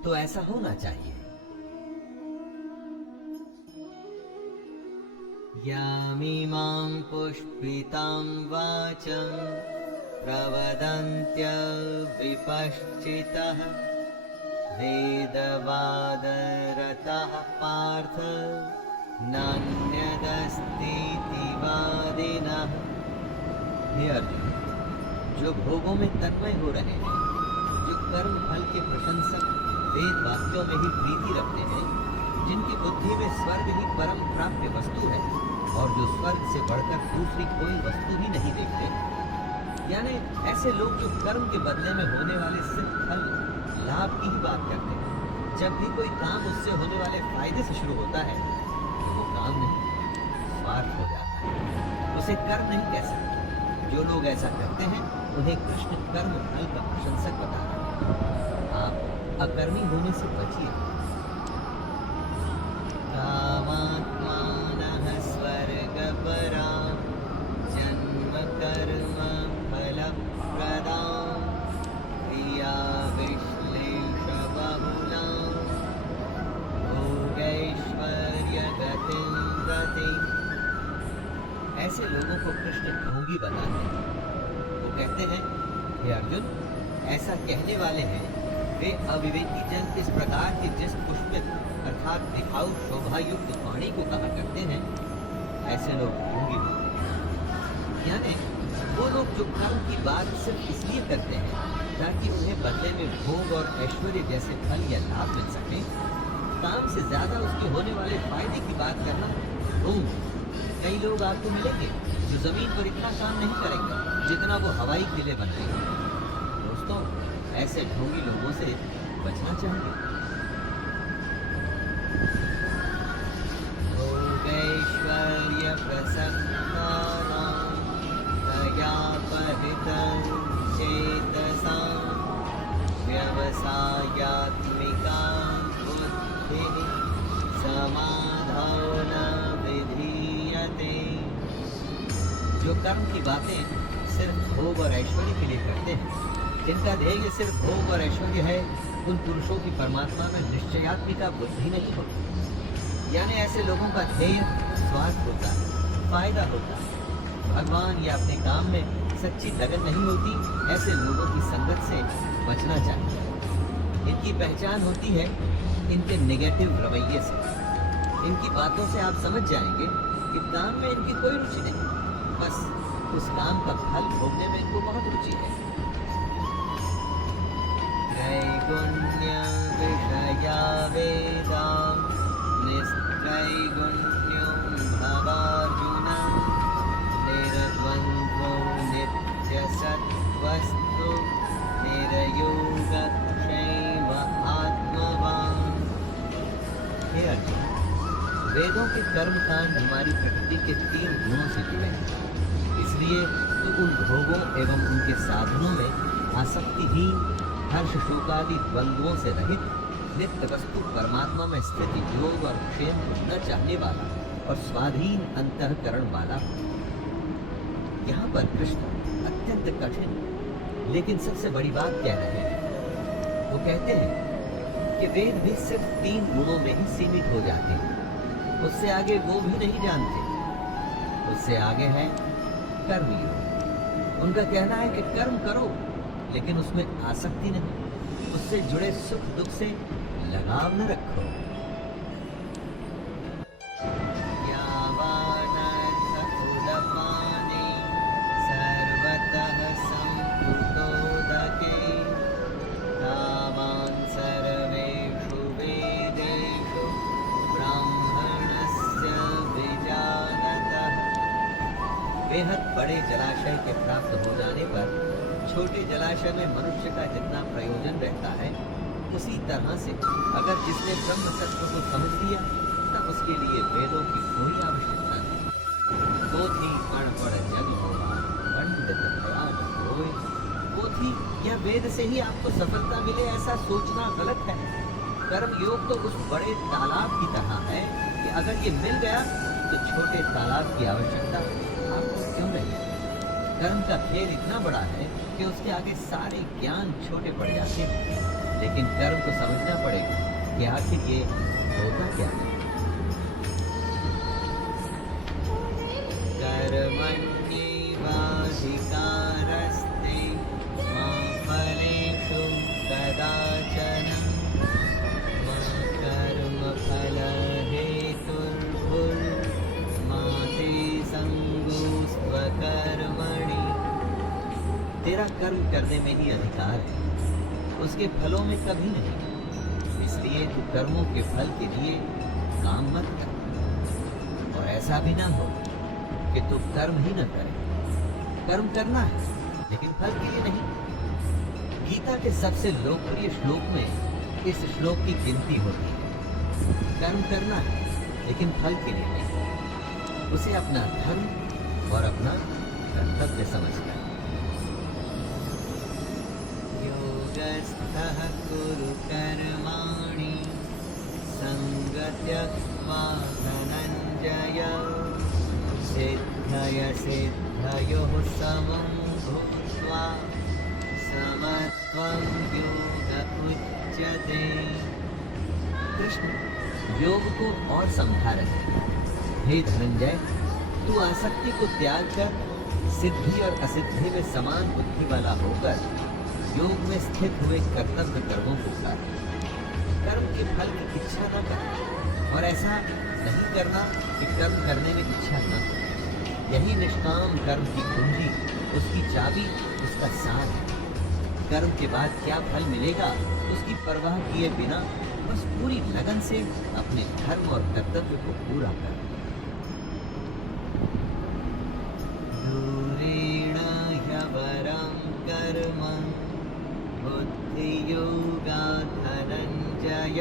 तो ऐसा होना चाहिए। यामिमां पुष्पितां वाचं प्रवदन्त्य विपश्चितः वेदवादरतः पार्थ नान्यदस्तीति वादिनः। हे अर्जुन, जो भोगों में तन्मय हो रहे हैं, जो कर्म फल के प्रशंसक वेद वाक्यों में ही प्रीति रखते हैं, जिनकी बुद्धि में स्वर्ग ही परम प्राप्य वस्तु है और जो स्वर्ग से बढ़कर दूसरी कोई वस्तु ही नहीं देखते, यानी ऐसे लोग जो कर्म के बदले में होने वाले सिर्फ फल, लाभ की ही बात करते हैं। जब भी कोई काम उससे होने वाले फायदे से शुरू होता है तो वो काम नहीं, स्वार्थ हो जाता है, उसे कर्म नहीं कह सकते। जो लोग ऐसा करते हैं उन्हें कृष्ण कर्म फल का प्रशंसक बता रहे हैं। आप अकर्मी होने से बचिए। कामात्मानः स्वर्गपरां जन्म कर्म फलप्रदां क्रिया विश्लेषबहुलां भोगैश्वर्यगतिं प्रति। ऐसे लोगों को कृष्ण ढोंगी बताते हैं। वो कहते हैं, हे अर्जुन, ऐसा कहने वाले हैं वे अविवेकी जन इस प्रकार के जिस पुष्पित अर्थात दिखाऊ शोभायुक्त वाणी को कहा करते हैं, ऐसे लोग ढोंगी होते हैं। यानी वो लोग जो कर्म की बात सिर्फ इसलिए करते हैं ताकि उन्हें बदले में भोग और ऐश्वर्य जैसे फल या लाभ मिल सके, काम से ज्यादा उसके होने वाले फायदे की बात करना ढोंग। कई लोग आपको मिलेंगे जो जमीन पर इतना काम नहीं करेंगे जितना वो हवाई किले बनाएंगे। दोस्तों, ऐसे ढोंगी लोगों से बचना चाहिए। भोगैश्वर्य प्रसन्नानां दयापहृतं चेतसां व्यवसायात्मिका बुद्धिः समाधान विधीयते। जो कर्म की बातें सिर्फ भोग और ऐश्वर्य के लिए करते हैं, जिनका ध्येय सिर्फ भोग और ऐश्वर्य है, उन पुरुषों की परमात्मा में निश्चयात्मिका बुद्धि नहीं होती। यानी ऐसे लोगों का ध्येय स्वार्थ होता है, फायदा होता है, भगवान या अपने काम में सच्ची लगन नहीं होती। ऐसे लोगों की संगत से बचना चाहिए। इनकी पहचान होती है इनके नेगेटिव रवैये से। इनकी बातों से आप समझ जाएंगे कि काम में इनकी कोई रुचि नहीं, बस उस काम का फल भोगने में इनको बहुत रुचि है। त्रैगुण्य विषया वेदा निस्त्रैगुण्यो भवार्जुन निर्द्वन्द्वो नित्यसत्त्वस्तु निर्योगक्षैव आत्मवान्। हे अर्जुन, वेदों के कर्मकांड हमारी प्रकृति के 3 गुणों से जुड़े हैं। इसलिए तो उन भोगों एवं उनके साधनों में आसक्तिहीन, हर्ष शोकादि द्वंद्वों से रहित, नित्य वस्तु परमात्मा में स्थित योग और क्षेम को न चाहने वाला और स्वाधीन अंतःकरण वाला। यहाँ पर कृष्ण अत्यंत कठिन लेकिन सबसे बड़ी बात कह रहे हैं। वो कहते हैं कि वेद भी सिर्फ 3 गुणों में ही सीमित हो जाते हैं, उससे आगे वो भी नहीं जानते। उससे आगे है कर्मयोग। उनका कहना है कि कर्म करो लेकिन उसमें आसक्ति नहीं, उससे जुड़े सुख दुख से लगाव न रखो। यावानर्थकुलपाने सर्वतः सम्प्लुतोदके तावान् सर्वेषु वेदेषु ब्राह्मणस्य विजानतः। बेहद बड़े जलाशय के प्राप्त हो जाने पर छोटे जलाशय में मनुष्य का जितना प्रयोजन रहता है, उसी तरह से अगर जिसने ब्रह्म तत्व को समझ लिया तब उसके लिए वेदों की कोई आवश्यकता नहीं। पोथी अनपढ़ जग होगा पंडित भयान होए। पोथी या वेद से ही आपको सफलता मिले ऐसा सोचना गलत है। कर्म योग तो उस बड़े तालाब की तरह है कि अगर ये मिल गया तो छोटे तालाब की आवश्यकता आपको क्यों नहीं। कर्म का खेल इतना बड़ा है कि उसके आगे सारे ज्ञान छोटे पड़ जाते हैं, लेकिन कर्म को समझना पड़ेगा कि आखिर ये होता क्या है। कर्मण्येवाधिकारस्ते मा फलेषु कदाचन मा कर्मफलहेतुर्भुर्मा ते संगोऽस्त्वकर्मणि। तेरा कर्म करने में ही अधिकार है, उसके फलों में कभी नहीं। इसलिए तू कर्मों के फल के लिए काम मत कर। और ऐसा भी ना हो कि तू कर्म ही न करे। कर्म करना है लेकिन फल के लिए नहीं। गीता के सबसे लोकप्रिय श्लोक में इस श्लोक की गिनती होती है। कर्म करना है लेकिन फल के लिए नहीं। उसे अपना धर्म और अपना कर्तव्य समझकर। योगस्थः कुरु कर्माणि संगत्यक्त्वा धनञ्जय सिद्धय सिद्धयोः समं भूत्वा समत्वं योग उच्यते। कृष्ण योग को और समझा रहे हैं। हे धनंजय, तू आसक्ति को त्याग कर सिद्धि और असिद्धि में समान बुद्धि वाला होकर योग में स्थित हुए कर्तव्य कर्मों को कर। कर्म के फल की इच्छा न कर और ऐसा नहीं करना कि कर्म करने में इच्छा न हो। यही निष्काम कर्म की कुंजी, उसकी चाबी, उसका सार है। कर्म के बाद क्या फल मिलेगा उसकी परवाह किए बिना बस पूरी लगन से अपने धर्म और कर्तव्य को पूरा कर। दूरेण ह्यवरं कर्म बुद्धियोगात् धनञ्जय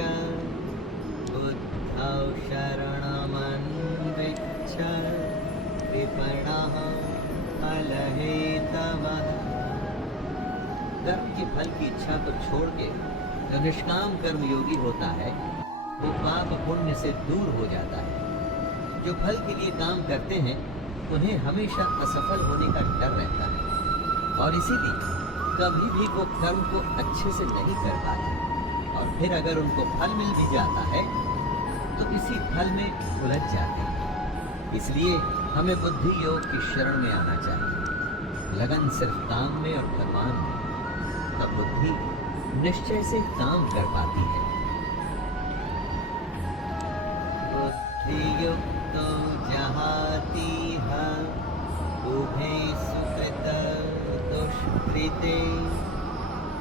बुद्धौ शरणमन्विच्छ विपणः फलहेतवः। कर्म के फल की इच्छा को छोड़ के जो निष्काम कर्म योगी होता है वो पाप पुण्य से दूर हो जाता है। जो फल के लिए काम करते हैं उन्हें हमेशा असफल होने का डर रहता है और इसीलिए कभी भी वो कर्म को अच्छे से नहीं कर पाते और फिर अगर उनको फल मिल भी जाता है तो इसी फल में उलझ जाते हैं। इसलिए हमें बुद्धि योग की शरण में आना चाहिए। लगन सिर्फ काम में और भगवान में, तब बुद्धि निश्चय से काम कर पाती है। बुद्धि युक्तो जहातीह उभे सुकृत दुष्कृते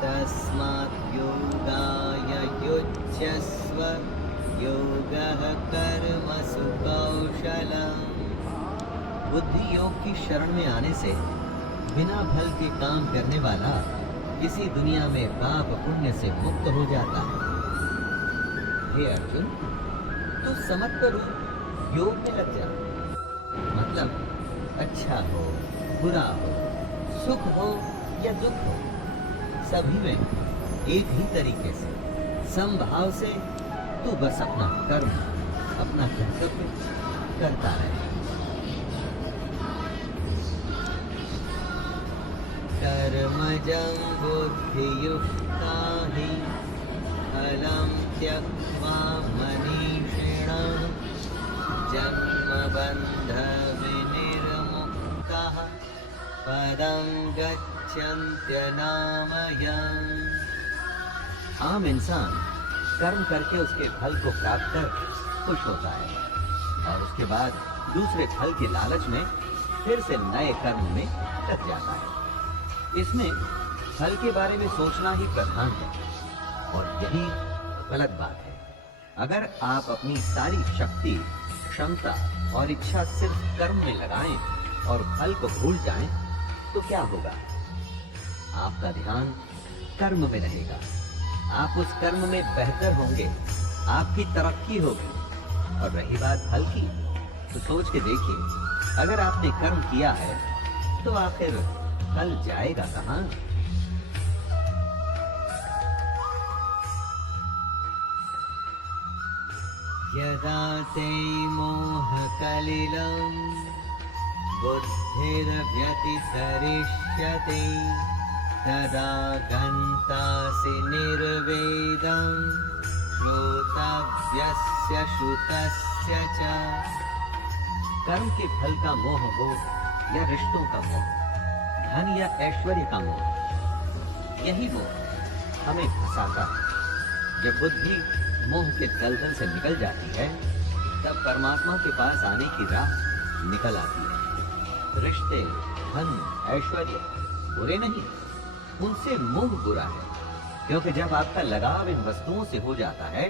तस्मात् योगाय युज्यस्व योगः कर्मसु कौशलम्। बुद्धि योग की शरण में आने से बिना फल के काम करने वाला इसी दुनिया में पाप पुण्य से मुक्त हो जाता है। हे अर्जुन, तू समत्व रूप योग में लग जा। मतलब अच्छा हो बुरा हो, सुख हो या दुख हो, सभी में एक ही तरीके से समभाव से तू बस अपना कर्म, अपना कर्तव्य करता रहे। कर्मजं बुद्धियुक्ता हि फलं त्यक्त्वा मनीषिणः जन्मबन्धविनिर्मुक्ताः पदं गच्छन्त्यनामयम्। आम इंसान कर्म करके उसके फल को प्राप्त कर खुश होता है और उसके बाद दूसरे फल के लालच में फिर से नए कर्म में लग जाता है। इसमें फल के बारे में सोचना ही प्रधान है और यही गलत बात है। अगर आप अपनी सारी शक्ति, क्षमता और इच्छा सिर्फ कर्म में लगाएं और फल को भूल जाएं, तो क्या होगा? आपका ध्यान कर्म में रहेगा, आप उस कर्म में बेहतर होंगे, आपकी तरक्की होगी। और रही बात फल की, तो सोच के देखिए, अगर आपने कर्म किया है तो आखिर फल जाएगा कहां? यदा ते मोहकलिलं बुद्धिर्व्यतितरिष्यते तदा गन्तासि निर्वेदं श्रोतव्यस्य श्रुतस्य च। कर्म के फल का मोह हो या रिश्तों का मोह, धन या ऐश्वर्य का मोह, यही मोह हमें फंसाता है। जब बुद्धि मोह के दलदल से निकल जाती है तब परमात्मा के पास आने की राह निकल आती है। रिश्ते, धन, ऐश्वर्य बुरे नहीं, उनसे मोह बुरा है, क्योंकि जब आपका लगाव इन वस्तुओं से हो जाता है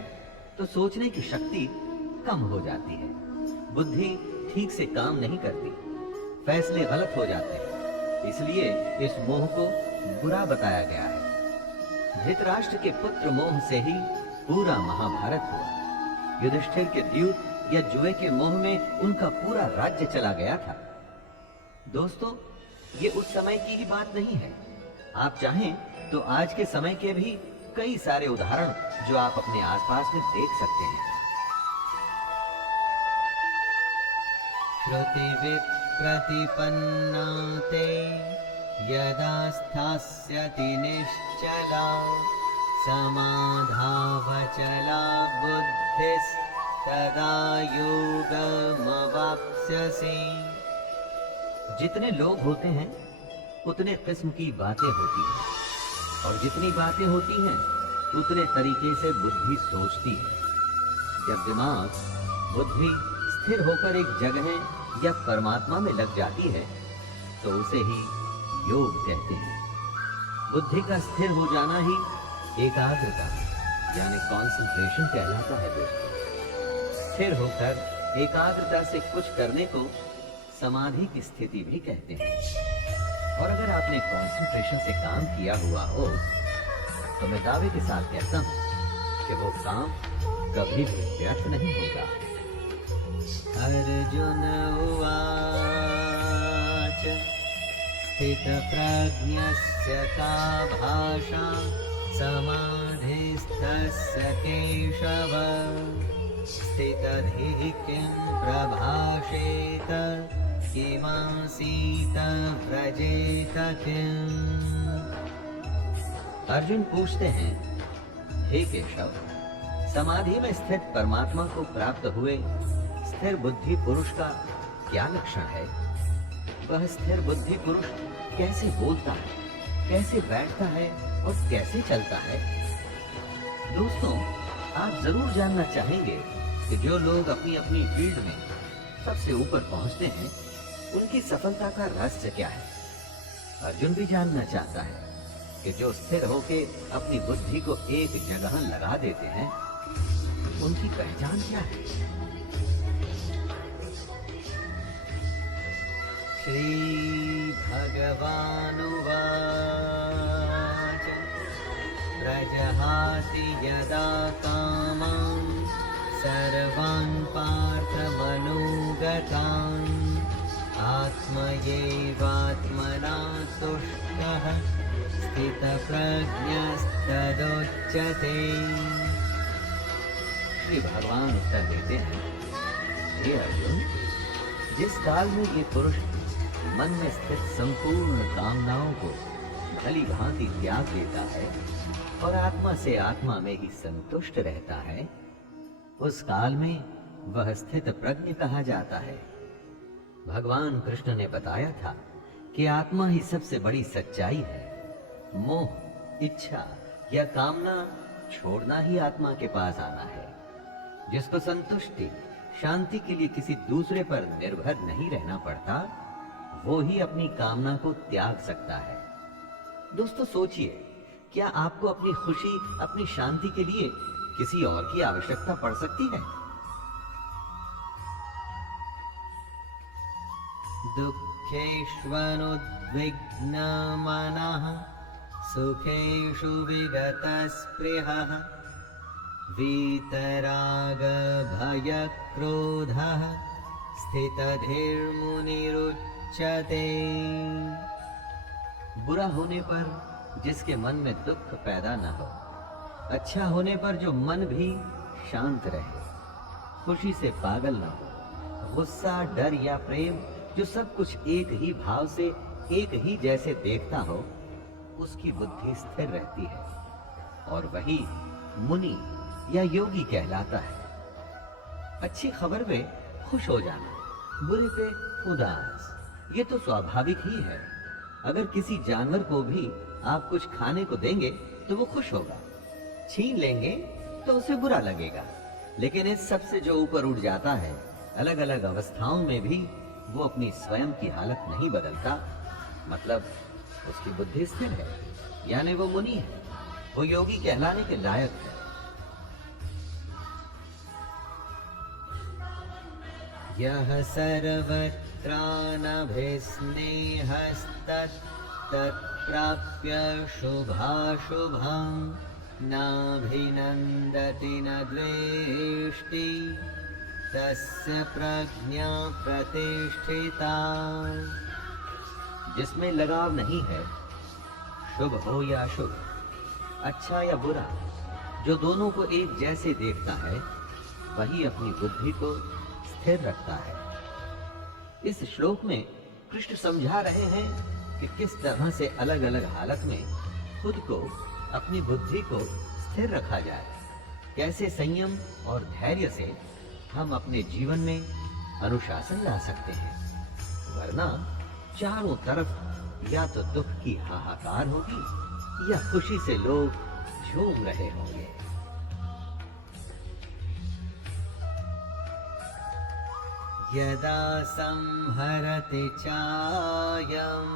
तो सोचने की शक्ति कम हो जाती है, बुद्धि ठीक से काम नहीं करती, फैसले गलत हो जाते हैं। इसलिए इस मोह को बुरा बताया गया है। धृतराष्ट्र के पुत्र मोह से ही पूरा महाभारत हुआ। युधिष्ठिर के द्यूत या जुए के मोह में उनका पूरा राज्य चला गया था। दोस्तों, ये उस समय की ही बात नहीं है। आप चाहें तो आज के समय के भी कई सारे उदाहरण जो आप अपने आसपास में देख सकते हैं। श्रुति विप्रतिपन्ना ते यदा स्थास्यति निश्चला समाधावचला बुद्धिस्तदा योगमवाप्स्यसि। जितने लोग होते हैं उतने किस्म की बातें होती हैं और जितनी बातें होती हैं उतने तरीके से बुद्धि सोचती है। जब दिमाग बुद्धि स्थिर होकर एक जगह या परमात्मा में लग जाती है तो उसे ही योग कहते हैं। बुद्धि का स्थिर हो जाना ही एकाग्रता यानी कॉन्सेंट्रेशन कहलाता है दोस्तों। स्थिर होकर एकाग्रता से कुछ करने को समाधि की स्थिति भी कहते हैं। और अगर आपने कॉन्सेंट्रेशन से काम किया हुआ हो तो मैं दावे के साथ कहता हूं कि वो काम कभी भी व्यर्थ नहीं होगा। अर्जुन उवाच स्थित प्रज्ञस्य का भाषा समाधिस्थस्य केशव स्थितधिः किं प्रभाषेत किमासीत व्रजेत किम्। अर्जुन पूछते हैं, हे केशव, समाधि में स्थित परमात्मा को प्राप्त हुए स्थिर बुद्धि पुरुष का क्या लक्षण है? वह स्थिर बुद्धि पुरुष कैसे बोलता है, कैसे बैठता है और कैसे चलता है? दोस्तों, आप जरूर जानना चाहेंगे कि जो लोग अपनी अपनी फील्ड में सबसे ऊपर पहुंचते हैं उनकी सफलता का रहस्य क्या है। अर्जुन भी जानना चाहता है कि जो स्थिर होके अपनी बुद्धि को एक जगह लगा देते हैं उनकी पहचान क्या है। श्री भगवानुवाच प्रजहाति यदा कामान् सर्वान् पार्थमनुगतान् आत्मयैवात्मना तुष्टः स्थितप्रज्ञस्तदोच्यते। श्री भगवान उत्तर देते हैं, हे अर्जुन, जिस काल में ये पुरुष मन में स्थित संपूर्ण कामनाओं को भली भांति त्याग देता है और आत्मा से आत्मा में ही संतुष्ट रहता है, उस काल में वह स्थित प्रज्ञ कहा जाता है। भगवान कृष्ण ने बताया था कि आत्मा ही सबसे बड़ी सच्चाई है। मोह, इच्छा या कामना छोड़ना ही आत्मा के पास आना है। जिसको संतुष्टि, शांति के लिए किसी दूसरे पर निर्भर नहीं रहना पड़ता, वो ही अपनी कामना को त्याग सकता है। दोस्तों सोचिए, क्या आपको अपनी खुशी, अपनी शांति के लिए किसी और की आवश्यकता पड़ सकती है? दुःखेष्वनुद्विग्नमनः सुखेषु विगतस्पृहः वीतरागभयक्रोधः स्थितधीर्मुनिरुच्यते। बुरा होने पर जिसके मन में दुख पैदा न हो, अच्छा होने पर जो मन भी शांत रहे, खुशी से पागल न हो, गुस्सा, डर या प्रेम जो सब कुछ एक ही भाव से एक ही जैसे देखता हो, उसकी बुद्धि स्थिर रहती है और वही मुनि या योगी कहलाता है। अच्छी खबर पे खुश हो जाना, बुरे पे उदास, ये तो स्वाभाविक ही है। अगर किसी जानवर को भी आप कुछ खाने को देंगे तो वो खुश होगा, छीन लेंगे तो उसे बुरा लगेगा। लेकिन इस सब से जो ऊपर उठ जाता है, अलग अलग अवस्थाओं में भी वो अपनी स्वयं की हालत नहीं बदलता, मतलब उसकी बुद्धि स्थिर है, यानी वो मुनि है, वो योगी कहलाने के लायक है। यह सर्वत्रानभिस्नेहस्तत्प्राप्य शुभाशुभं नाभिनन्दति न द्वेष्टि तस्य प्रज्ञा प्रतिष्ठिता। जिसमें लगाव नहीं है, शुभ हो या अशुभ, अच्छा या बुरा, जो दोनों को एक जैसे देखता है, वही अपनी बुद्धि को स्थिर रखता है। इस श्लोक में कृष्ण समझा रहे हैं कि किस तरह से अलग अलग हालत में खुद को, अपनी बुद्धि को स्थिर रखा जाए, कैसे संयम और धैर्य से हम अपने जीवन में अनुशासन ला सकते हैं, वरना चारों तरफ या तो दुख की हाहाकार होगी या खुशी से लोग झूम रहे होंगे। यदा संहरति चायं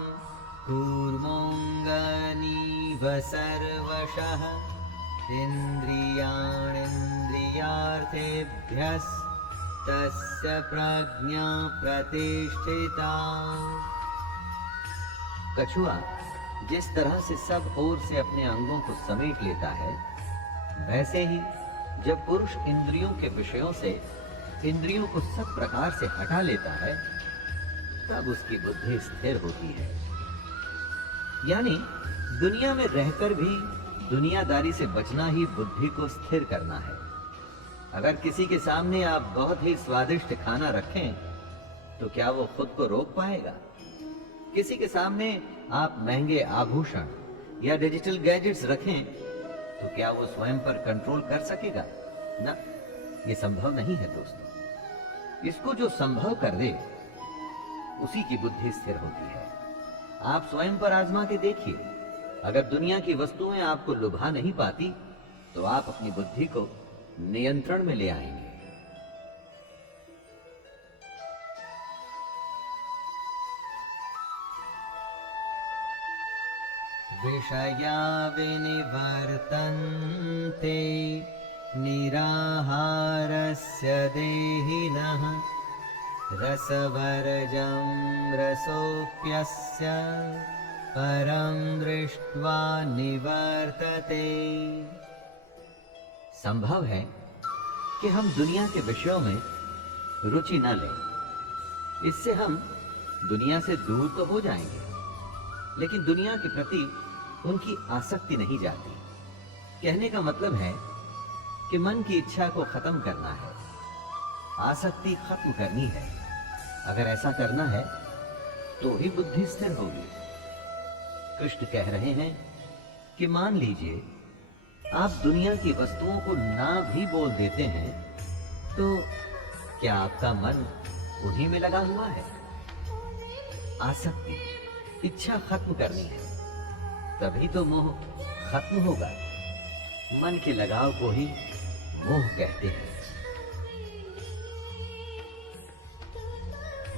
कूर्मोऽङ्गनीव सर्वशः इन्द्रियाणीन्द्रियार्थेभ्यस्तस्य प्रज्ञा प्रतिष्ठिता। कछुआ जिस तरह से सब ओर से अपने अंगों को समेट लेता है, वैसे ही जब पुरुष इंद्रियों के विषयों से इंद्रियों को सब प्रकार से हटा लेता है, तब उसकी बुद्धि स्थिर होती है। यानी दुनिया में रहकर भी दुनियादारी से बचना ही बुद्धि को स्थिर करना है। अगर किसी के सामने आप बहुत ही स्वादिष्ट खाना रखें, तो क्या वो खुद को रोक पाएगा? किसी के सामने आप महंगे आभूषण या डिजिटल गैजेट्स रखें, तो क्या वो स्वयं पर कंट्रोल कर सकेगा? ना, ये संभव नहीं है दोस्तों। इसको जो संभव कर दे, उसी की बुद्धि स्थिर होती है। आप स्वयं पर आजमा के देखिए, अगर दुनिया की वस्तुएं आपको लुभा नहीं पाती, तो आप अपनी बुद्धि को नियंत्रण में ले आएंगे। विषया विनिवर्तन्ते निराहारस्य देहिनः रसवर्जं रसोऽप्यस्य परं दृष्ट्वा निवर्तते। संभव है कि हम दुनिया के विषयों में रुचि न लें, इससे हम दुनिया से दूर तो हो जाएंगे, लेकिन दुनिया के प्रति उनकी आसक्ति नहीं जाती। कहने का मतलब है कि मन की इच्छा को खत्म करना है, आसक्ति खत्म करनी है। अगर ऐसा करना है तो ही बुद्धि स्थिर होगी। कृष्ण कह रहे हैं कि मान लीजिए आप दुनिया की वस्तुओं को ना भी बोल देते हैं, तो क्या आपका मन उन्हीं में लगा हुआ है? आसक्ति, इच्छा खत्म करनी है, तभी तो मोह खत्म होगा। मन के लगाव को ही मोह कहते हैं।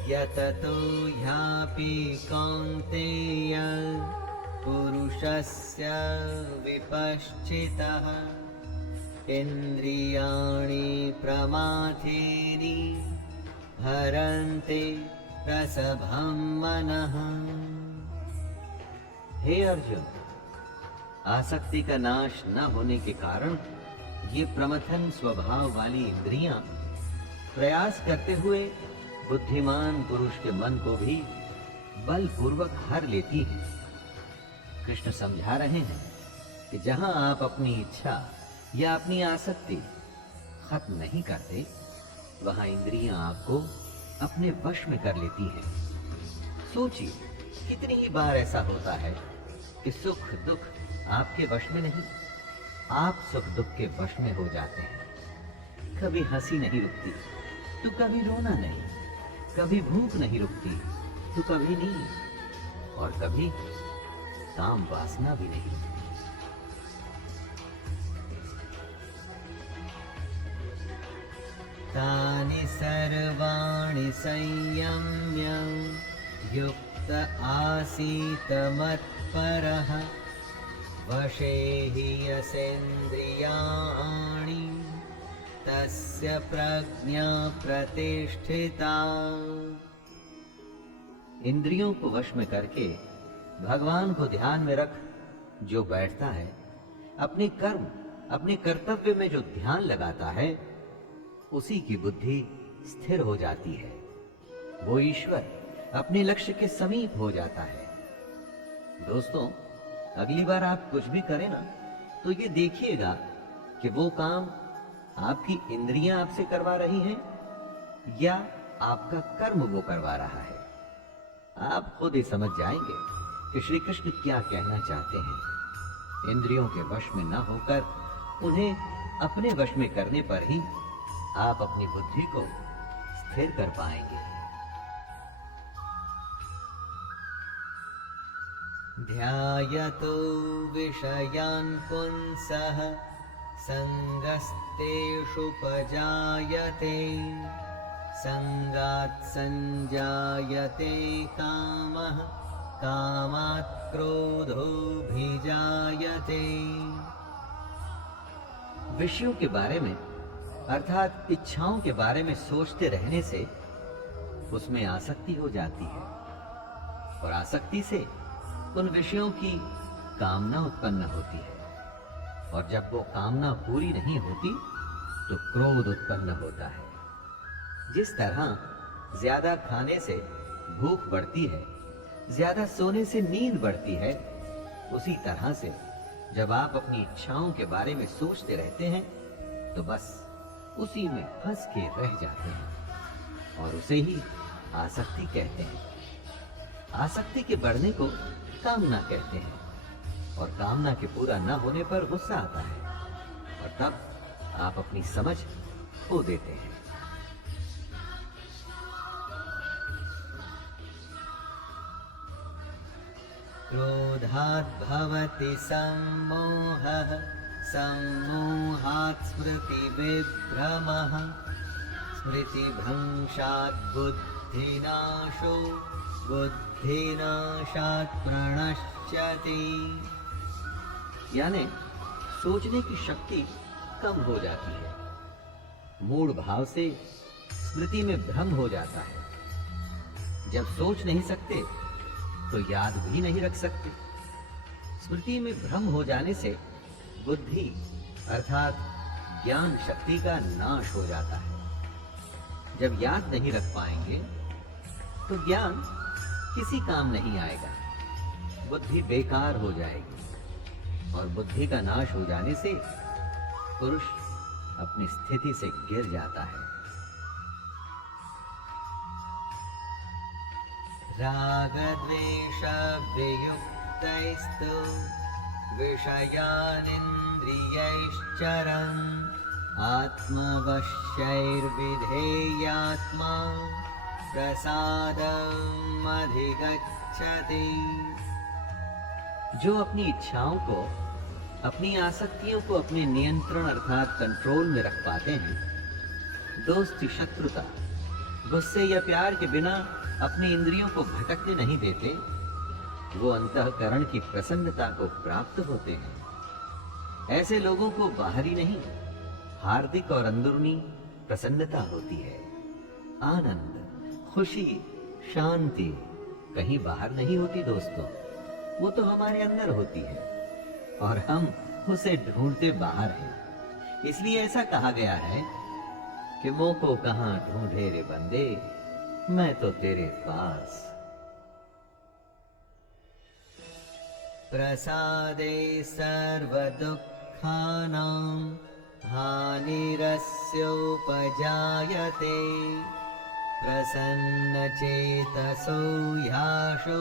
यततो ह्यापि कौन्तेय पुरुषस्य विपश्चितः इन्द्रियाणि प्रमाथीनि हरन्ते रसभं मनः। हे अर्जुन, आसक्ति का नाश न होने के कारण ये प्रमथन स्वभाव वाली इंद्रियां प्रयास करते हुए बुद्धिमान पुरुष के मन को भी बलपूर्वक हर लेती हैं। कृष्ण समझा रहे हैं कि जहां आप अपनी इच्छा या अपनी आसक्ति खत्म नहीं करते, वहां इंद्रियां आपको अपने वश में कर लेती हैं। सोचिए, कितनी ही बार ऐसा होता है कि सुख दुख आपके वश में नहीं, आप सुख दुख के वश में हो जाते हैं। कभी हंसी नहीं रुकती तो कभी रोना नहीं, कभी भूख नहीं रुकती तो कभी नींद, और कभी काम वासना भी नहीं रुकती। तानि सर्वाणि संयम्य युक्त आसीत मत्परः वशे हि यसेन्द्रियाणि तस्य प्रज्ञा प्रतिष्ठिता। इंद्रियों को वश में करके भगवान को ध्यान में रख जो बैठता है, अपने कर्म अपने कर्तव्य में जो ध्यान लगाता है, उसी की बुद्धि स्थिर हो जाती है। वो ईश्वर अपने लक्ष्य के समीप हो जाता है। दोस्तों, अगली बार आप कुछ भी करें ना, तो ये देखिएगा कि वो काम आपकी इंद्रियां आपसे करवा रही हैं या आपका कर्म वो करवा रहा है। आप खुद ही समझ जाएंगे कि श्री कृष्ण क्या कहना चाहते हैं। इंद्रियों के वश में न होकर उन्हें अपने वश में करने पर ही आप अपनी बुद्धि को स्थिर कर पाएंगे। ध्यायतो विषयान् पुंसः संगस्तेषु पजायते संगात् संजायते कामः कामात् क्रोधोऽभिजायते। विषयों के बारे में अर्थात इच्छाओं के बारे में सोचते रहने से उसमें आसक्ति हो जाती है और आसक्ति से उन विषयों की कामना उत्पन्न होती है और जब वो कामना पूरी नहीं होती तो क्रोध उत्पन्न होता है। जिस तरह ज्यादा खाने से भूख बढ़ती है, ज्यादा सोने से नींद बढ़ती है, उसी तरह से जब आप अपनी इच्छाओं के बारे में सोचते रहते हैं तो बस उसी में फंस के रह जाते हैं और उसे ही आसक्ति कहते हैं। आसक्ति के बढ़ने को कामना कहते हैं और कामना के पूरा न होने पर गुस्सा आता है और तब आप अपनी समझ खो देते हैं। क्रोधात् भवति सम्मोहः सम्मोहात् स्मृतिविभ्रमः स्मृतिभ्रंशात् बुद्धिनाशो बुद्धिनाशात् प्रणश्यति। यानी सोचने की शक्ति कम हो जाती है, मूढ़ भाव से स्मृति में भ्रम हो जाता है। जब सोच नहीं सकते तो याद भी नहीं रख सकते। स्मृति में भ्रम हो जाने से बुद्धि अर्थात ज्ञान शक्ति का नाश हो जाता है। जब याद नहीं रख पाएंगे तो ज्ञान किसी काम नहीं आएगा, बुद्धि बेकार हो जाएगी और बुद्धि का नाश हो जाने से पुरुष अपनी स्थिति से गिर जाता है। रागद्वेषवियुक्तैस्तु विषयानिन्द्रियैश्चरन् आत्मवश्यैर्विधेयात्मा प्रसादम् अधिगच्छति। जो अपनी इच्छाओं को, अपनी आसक्तियों को अपने नियंत्रण अर्थात कंट्रोल में रख पाते हैं, दोस्ती शत्रुता गुस्से या प्यार के बिना अपनी इंद्रियों को भटकने नहीं देते, वो अंतःकरण की प्रसन्नता को प्राप्त होते हैं। ऐसे लोगों को बाहरी नहीं, हार्दिक और अंदरूनी प्रसन्नता होती है। आनंद, खुशी, शांति कहीं बाहर नहीं होती दोस्तों, वो तो हमारे अंदर होती है और हम उसे ढूंढते बाहर हैं। इसलिए ऐसा कहा गया है कि मोह को कहां ढूंढे रे बंदे, मैं तो तेरे पास। प्रसादे सर्वदुःखानां हानिरस्योपजायते प्रसन्नचेतसो ह्याशो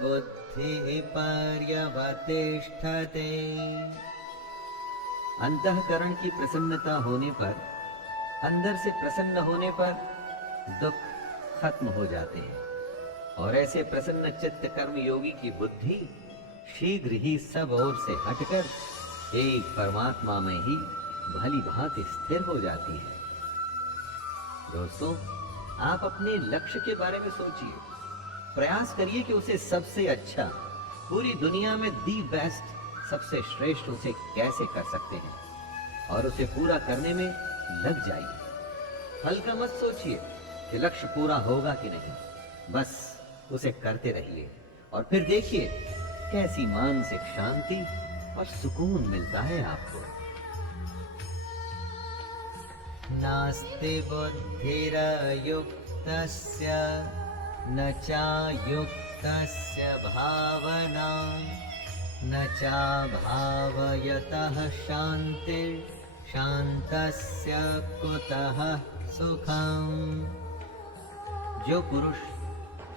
बुद्धिः पर्यवतिष्ठते। अंतःकरण की प्रसन्नता होने पर, अंदर से प्रसन्न होने पर दुख खत्म हो जाते हैं और ऐसे प्रसन्न चित्त कर्म योगी की बुद्धि शीघ्र ही सब ओर से हटकर एक परमात्मा में ही भली भांति स्थिर हो जाती है। दोस्तों, आप अपने लक्ष्य के बारे में सोचिए, प्रयास करिए कि उसे सबसे अच्छा, पूरी दुनिया में दी बेस्ट, सबसे श्रेष्ठ उसे कैसे कर सकते हैं और उसे पूरा करने में लग जाइए। फल का मत सोचिए कि लक्ष्य पूरा होगा कि नहीं, बस उसे करते रहिए और फिर देखिए कैसी मानसिक शांति और सुकून मिलता है आपको। नास्ति बुद्धिरयुक्तस्य न चायुक्तस्य भावना न चाभावयतः शान्तिर्शान्तस्य कुतः सुखम्। जो पुरुष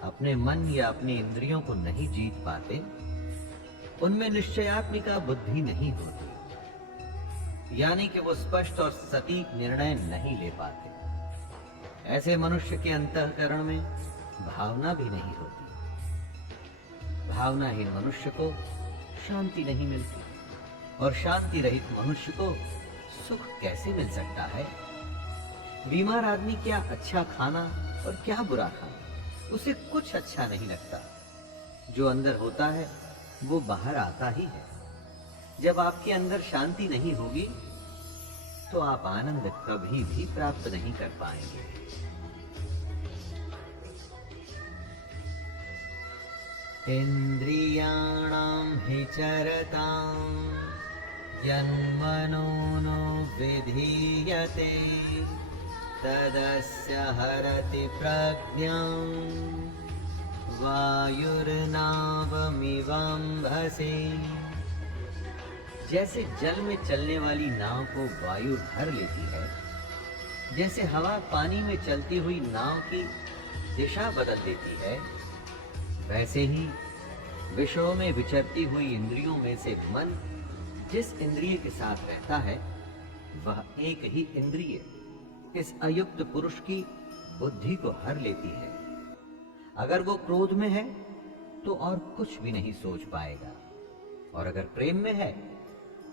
अपने मन या अपनी इंद्रियों को नहीं जीत पाते, उनमें निश्चयात्मिका बुद्धि नहीं होती, यानी कि वो स्पष्ट और सटीक निर्णय नहीं ले पाते। ऐसे मनुष्य के अंतःकरण में भावना भी नहीं होती। भावनाहीन मनुष्य को शांति नहीं मिलती और शांति रहित मनुष्य को सुख कैसे मिल सकता है। बीमार आदमी क्या अच्छा खाना और क्या बुरा खाना, उसे कुछ अच्छा नहीं लगता। जो अंदर होता है वो बाहर आता ही है। जब आपके अंदर शांति नहीं होगी तो आप आनंद कभी भी प्राप्त नहीं कर पाएंगे। इंद्रियाणां हि चरतां यन्मनो नो विधीयते तदस्य हरति प्रज्ञां वायुर्नावमिवाम्भसे। जैसे जल में चलने वाली नाव को वायु भर लेती है, जैसे हवा पानी में चलती हुई नाव की दिशा बदल देती है, वैसे ही विषयों में विचरती हुई इंद्रियों में से मन जिस इंद्रिय के साथ रहता है वह एक ही इंद्रिय इस अयुक्त पुरुष की बुद्धि को हर लेती है। अगर वो क्रोध में है तो और कुछ भी नहीं सोच पाएगा, और अगर प्रेम में है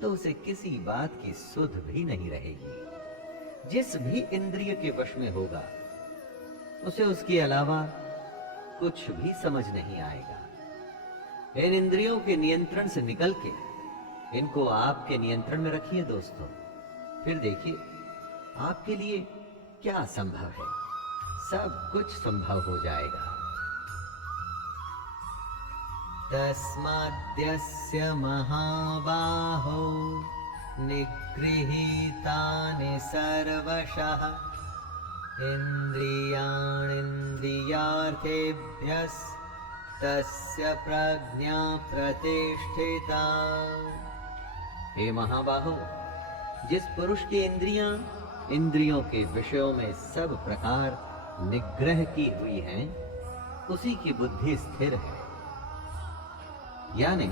तो उसे किसी बात की सुध भी नहीं रहेगी। जिस भी इंद्रिय के वश में होगा उसे उसके अलावा कुछ भी समझ नहीं आएगा। इन इंद्रियों के नियंत्रण से निकल के इनको आपके नियंत्रण में रखिए दोस्तों, फिर देखिए आपके लिए क्या संभव है। सब कुछ संभव हो जाएगा। तस्माद्यस्य महाबाहो निगृहीतानि सर्वशः इन्द्रियाणीन्द्रियार्थेभ्यस्तस्य प्रज्ञा प्रतिष्ठिता। हे महाबाहो, जिस पुरुष की इंद्रियां इंद्रियों के विषयों में सब प्रकार निग्रह की हुई हैं, उसी की बुद्धि स्थिर है। यानी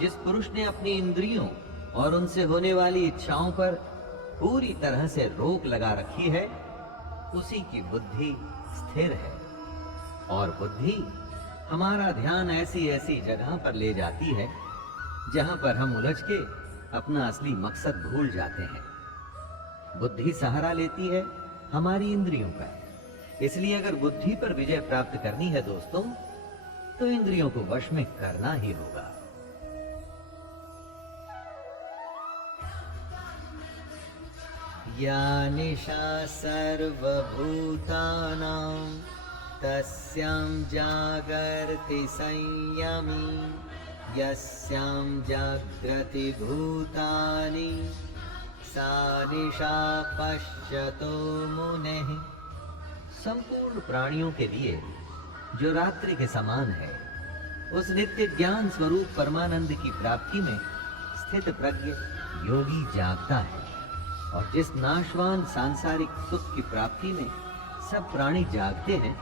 जिस पुरुष ने अपनी इंद्रियों और उनसे होने वाली इच्छाओं पर पूरी तरह से रोक लगा रखी है, उसी की बुद्धि स्थिर है। और बुद्धि हमारा ध्यान ऐसी ऐसी जगह पर ले जाती है जहां पर हम उलझ के अपना असली मकसद भूल जाते हैं। बुद्धि सहारा लेती है हमारी इंद्रियों का। इसलिए अगर बुद्धि पर विजय प्राप्त करनी है दोस्तों, तो इंद्रियों को वश में करना ही होगा। या निशा सर्वभूतानां तस्यां जागर्ति संयमी यस्यां जाग्रति भूतानि सा निशा पश्यतो मुनेः। संपूर्ण प्राणियों के लिए जो रात्रि के समान है, उस नित्य ज्ञान स्वरूप परमानंद की प्राप्ति में स्थित प्रज्ञ योगी जागता है। और जिस नाशवान सांसारिक सुख की प्राप्ति में सब प्राणी जागते हैं,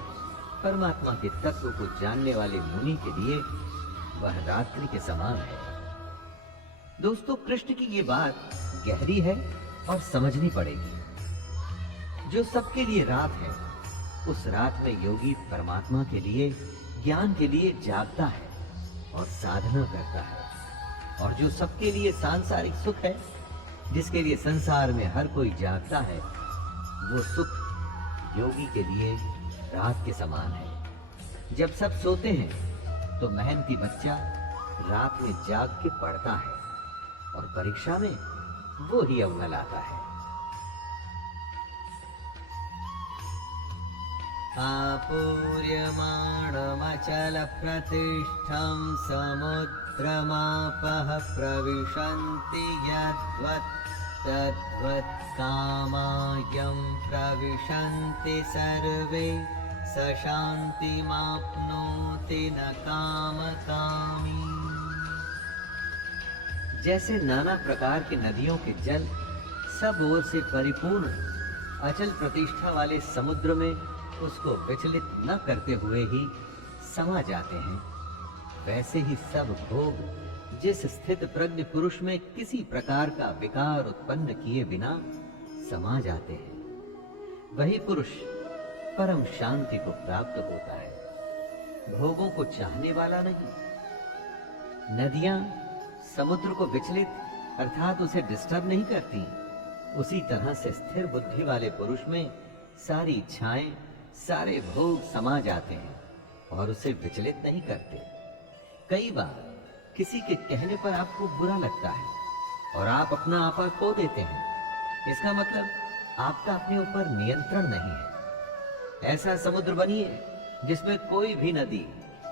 परमात्मा के तत्व को जानने वाले मुनि के लिए वह रात्रि के समान है। दोस्तों, कृष्ण की ये बात गहरी है और समझनी पड़ेगी। जो सबके लिए रात है, उस रात में योगी परमात्मा के लिए, ज्ञान के लिए जागता है और साधना करता है। और जो सबके लिए सांसारिक सुख है, जिसके लिए संसार में हर कोई जागता है, वो सुख योगी के लिए रात के समान है। जब सब सोते हैं तो मेहनती बच्चा रात में जाग के पढ़ता है और परीक्षा में वो ही अव्वल आता है। आपूर्यमाणमचल प्रतिष्ठं समुद्रमापः प्रविशन्ति यद्वत् तद्वत् कामायं प्रविशन्ति सर्वे स शान्तिमाप्नोति न कामकामी। जैसे नाना प्रकार के नदियों के जल सब ओर से परिपूर्ण अचल प्रतिष्ठा वाले समुद्र में उसको विचलित न करते हुए ही समा जाते हैं, वैसे ही सब भोग जिस स्थित प्रज्ञ पुरुष में किसी प्रकार का विकार उत्पन्न किए बिना समा जाते हैं, वही पुरुष परम शांति को प्राप्त होता है। भोगों को चाहने वाला नहीं। नदियां समुद्र को विचलित अर्थात उसे डिस्टर्ब नहीं करती। उसी तरह से स्थिर बुद्धि वाले पुरुष में सारी इच्छाएं, सारे भोग समा जाते हैं और उसे विचलित नहीं करते। कई बार किसी के कहने पर आपको बुरा लगता है और आप अपना आपा खो देते हैं। इसका मतलब आपका अपने ऊपर नियंत्रण नहीं है। ऐसा समुद्र बनिए जिसमें कोई भी नदी,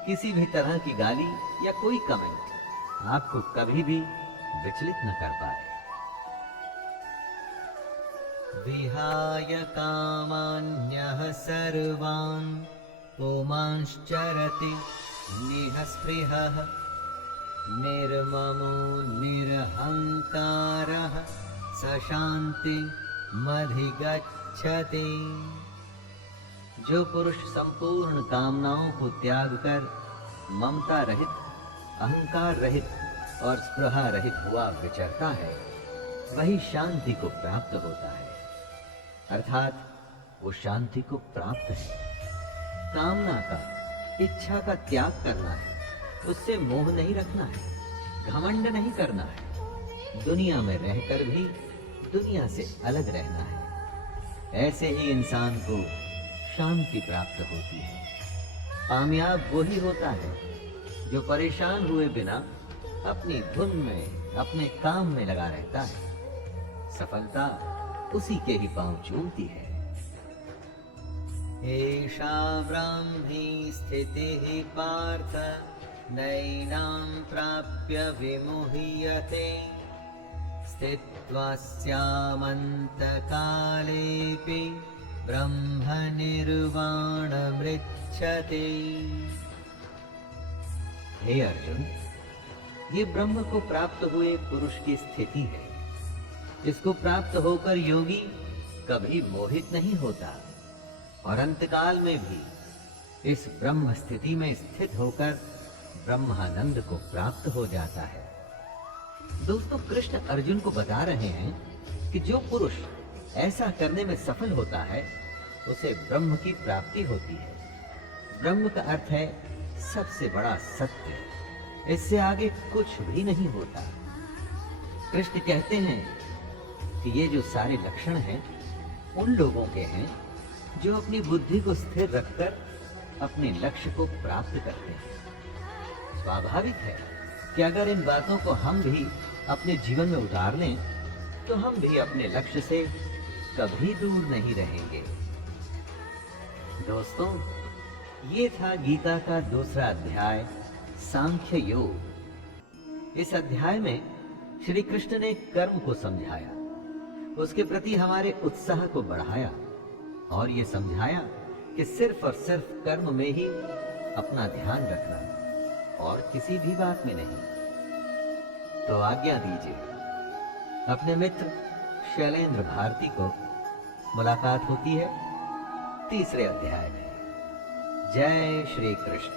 किसी भी तरह की गाली या कोई कमेंट आपको कभी भी विचलित न कर पाए। विहाय कामान्यः सर्वान् पुमांश्चरति निःस्पृहः निर्ममो निरहंकारः स शान्तिमधिगच्छति। जो पुरुष संपूर्ण कामनाओं को त्याग कर ममता रहित, अहंकार रहित और स्पृहा रहित हुआ विचरता है, वही शांति को प्राप्त होता है। अर्थात वो शांति को प्राप्त है। कामना का, इच्छा का त्याग करना है, उससे मोह नहीं रखना है, घमंड नहीं करना है, दुनिया में रहकर भी दुनिया से अलग रहना है। ऐसे ही इंसान को शांति प्राप्त होती है। कामयाब वही होता है जो परेशान हुए बिना अपनी धुन में, अपने काम में लगा रहता है। सफलता उसी के ही पांव चूमती है। एषा ब्राह्मी स्थितिः पार्थ नैनां प्राप्य विमुह्यते स्थित्वा स्यामन्तकालेऽपि ब्रह्म निर्वाणमृच्छते। हे अर्जुन, ये ब्रह्म को प्राप्त हुए पुरुष की स्थिति है। इसको प्राप्त होकर योगी कभी मोहित नहीं होता और अंतकाल में भी इस ब्रह्म स्थिति में स्थित होकर ब्रह्मानंद को प्राप्त हो जाता है। दोस्तों, कृष्ण अर्जुन को बता रहे हैं कि जो पुरुष ऐसा करने में सफल होता है उसे ब्रह्म की प्राप्ति होती है। ब्रह्म का अर्थ है सबसे बड़ा सत्य। इससे आगे कुछ भी नहीं होता। कृष्ण कहते हैं कि ये जो सारे लक्षण हैं उन लोगों के हैं जो अपनी बुद्धि को स्थिर रखकर अपने लक्ष्य को प्राप्त करते हैं। स्वाभाविक है कि अगर इन बातों को हम भी अपने जीवन में उतार लें तो हम भी अपने लक्ष्य से कभी दूर नहीं रहेंगे। दोस्तों, ये था गीता का दूसरा अध्याय, सांख्य योग। इस अध्याय में श्री कृष्ण ने कर्म को समझाया, उसके प्रति हमारे उत्साह को बढ़ाया और ये समझाया कि सिर्फ और सिर्फ कर्म में ही अपना ध्यान रखना और किसी भी बात में नहीं। तो आज्ञा दीजिए, अपने मित्र शैलेंद्र भारती को मुलाकात होती है तीसरे अध्याय में। जय श्री कृष्ण।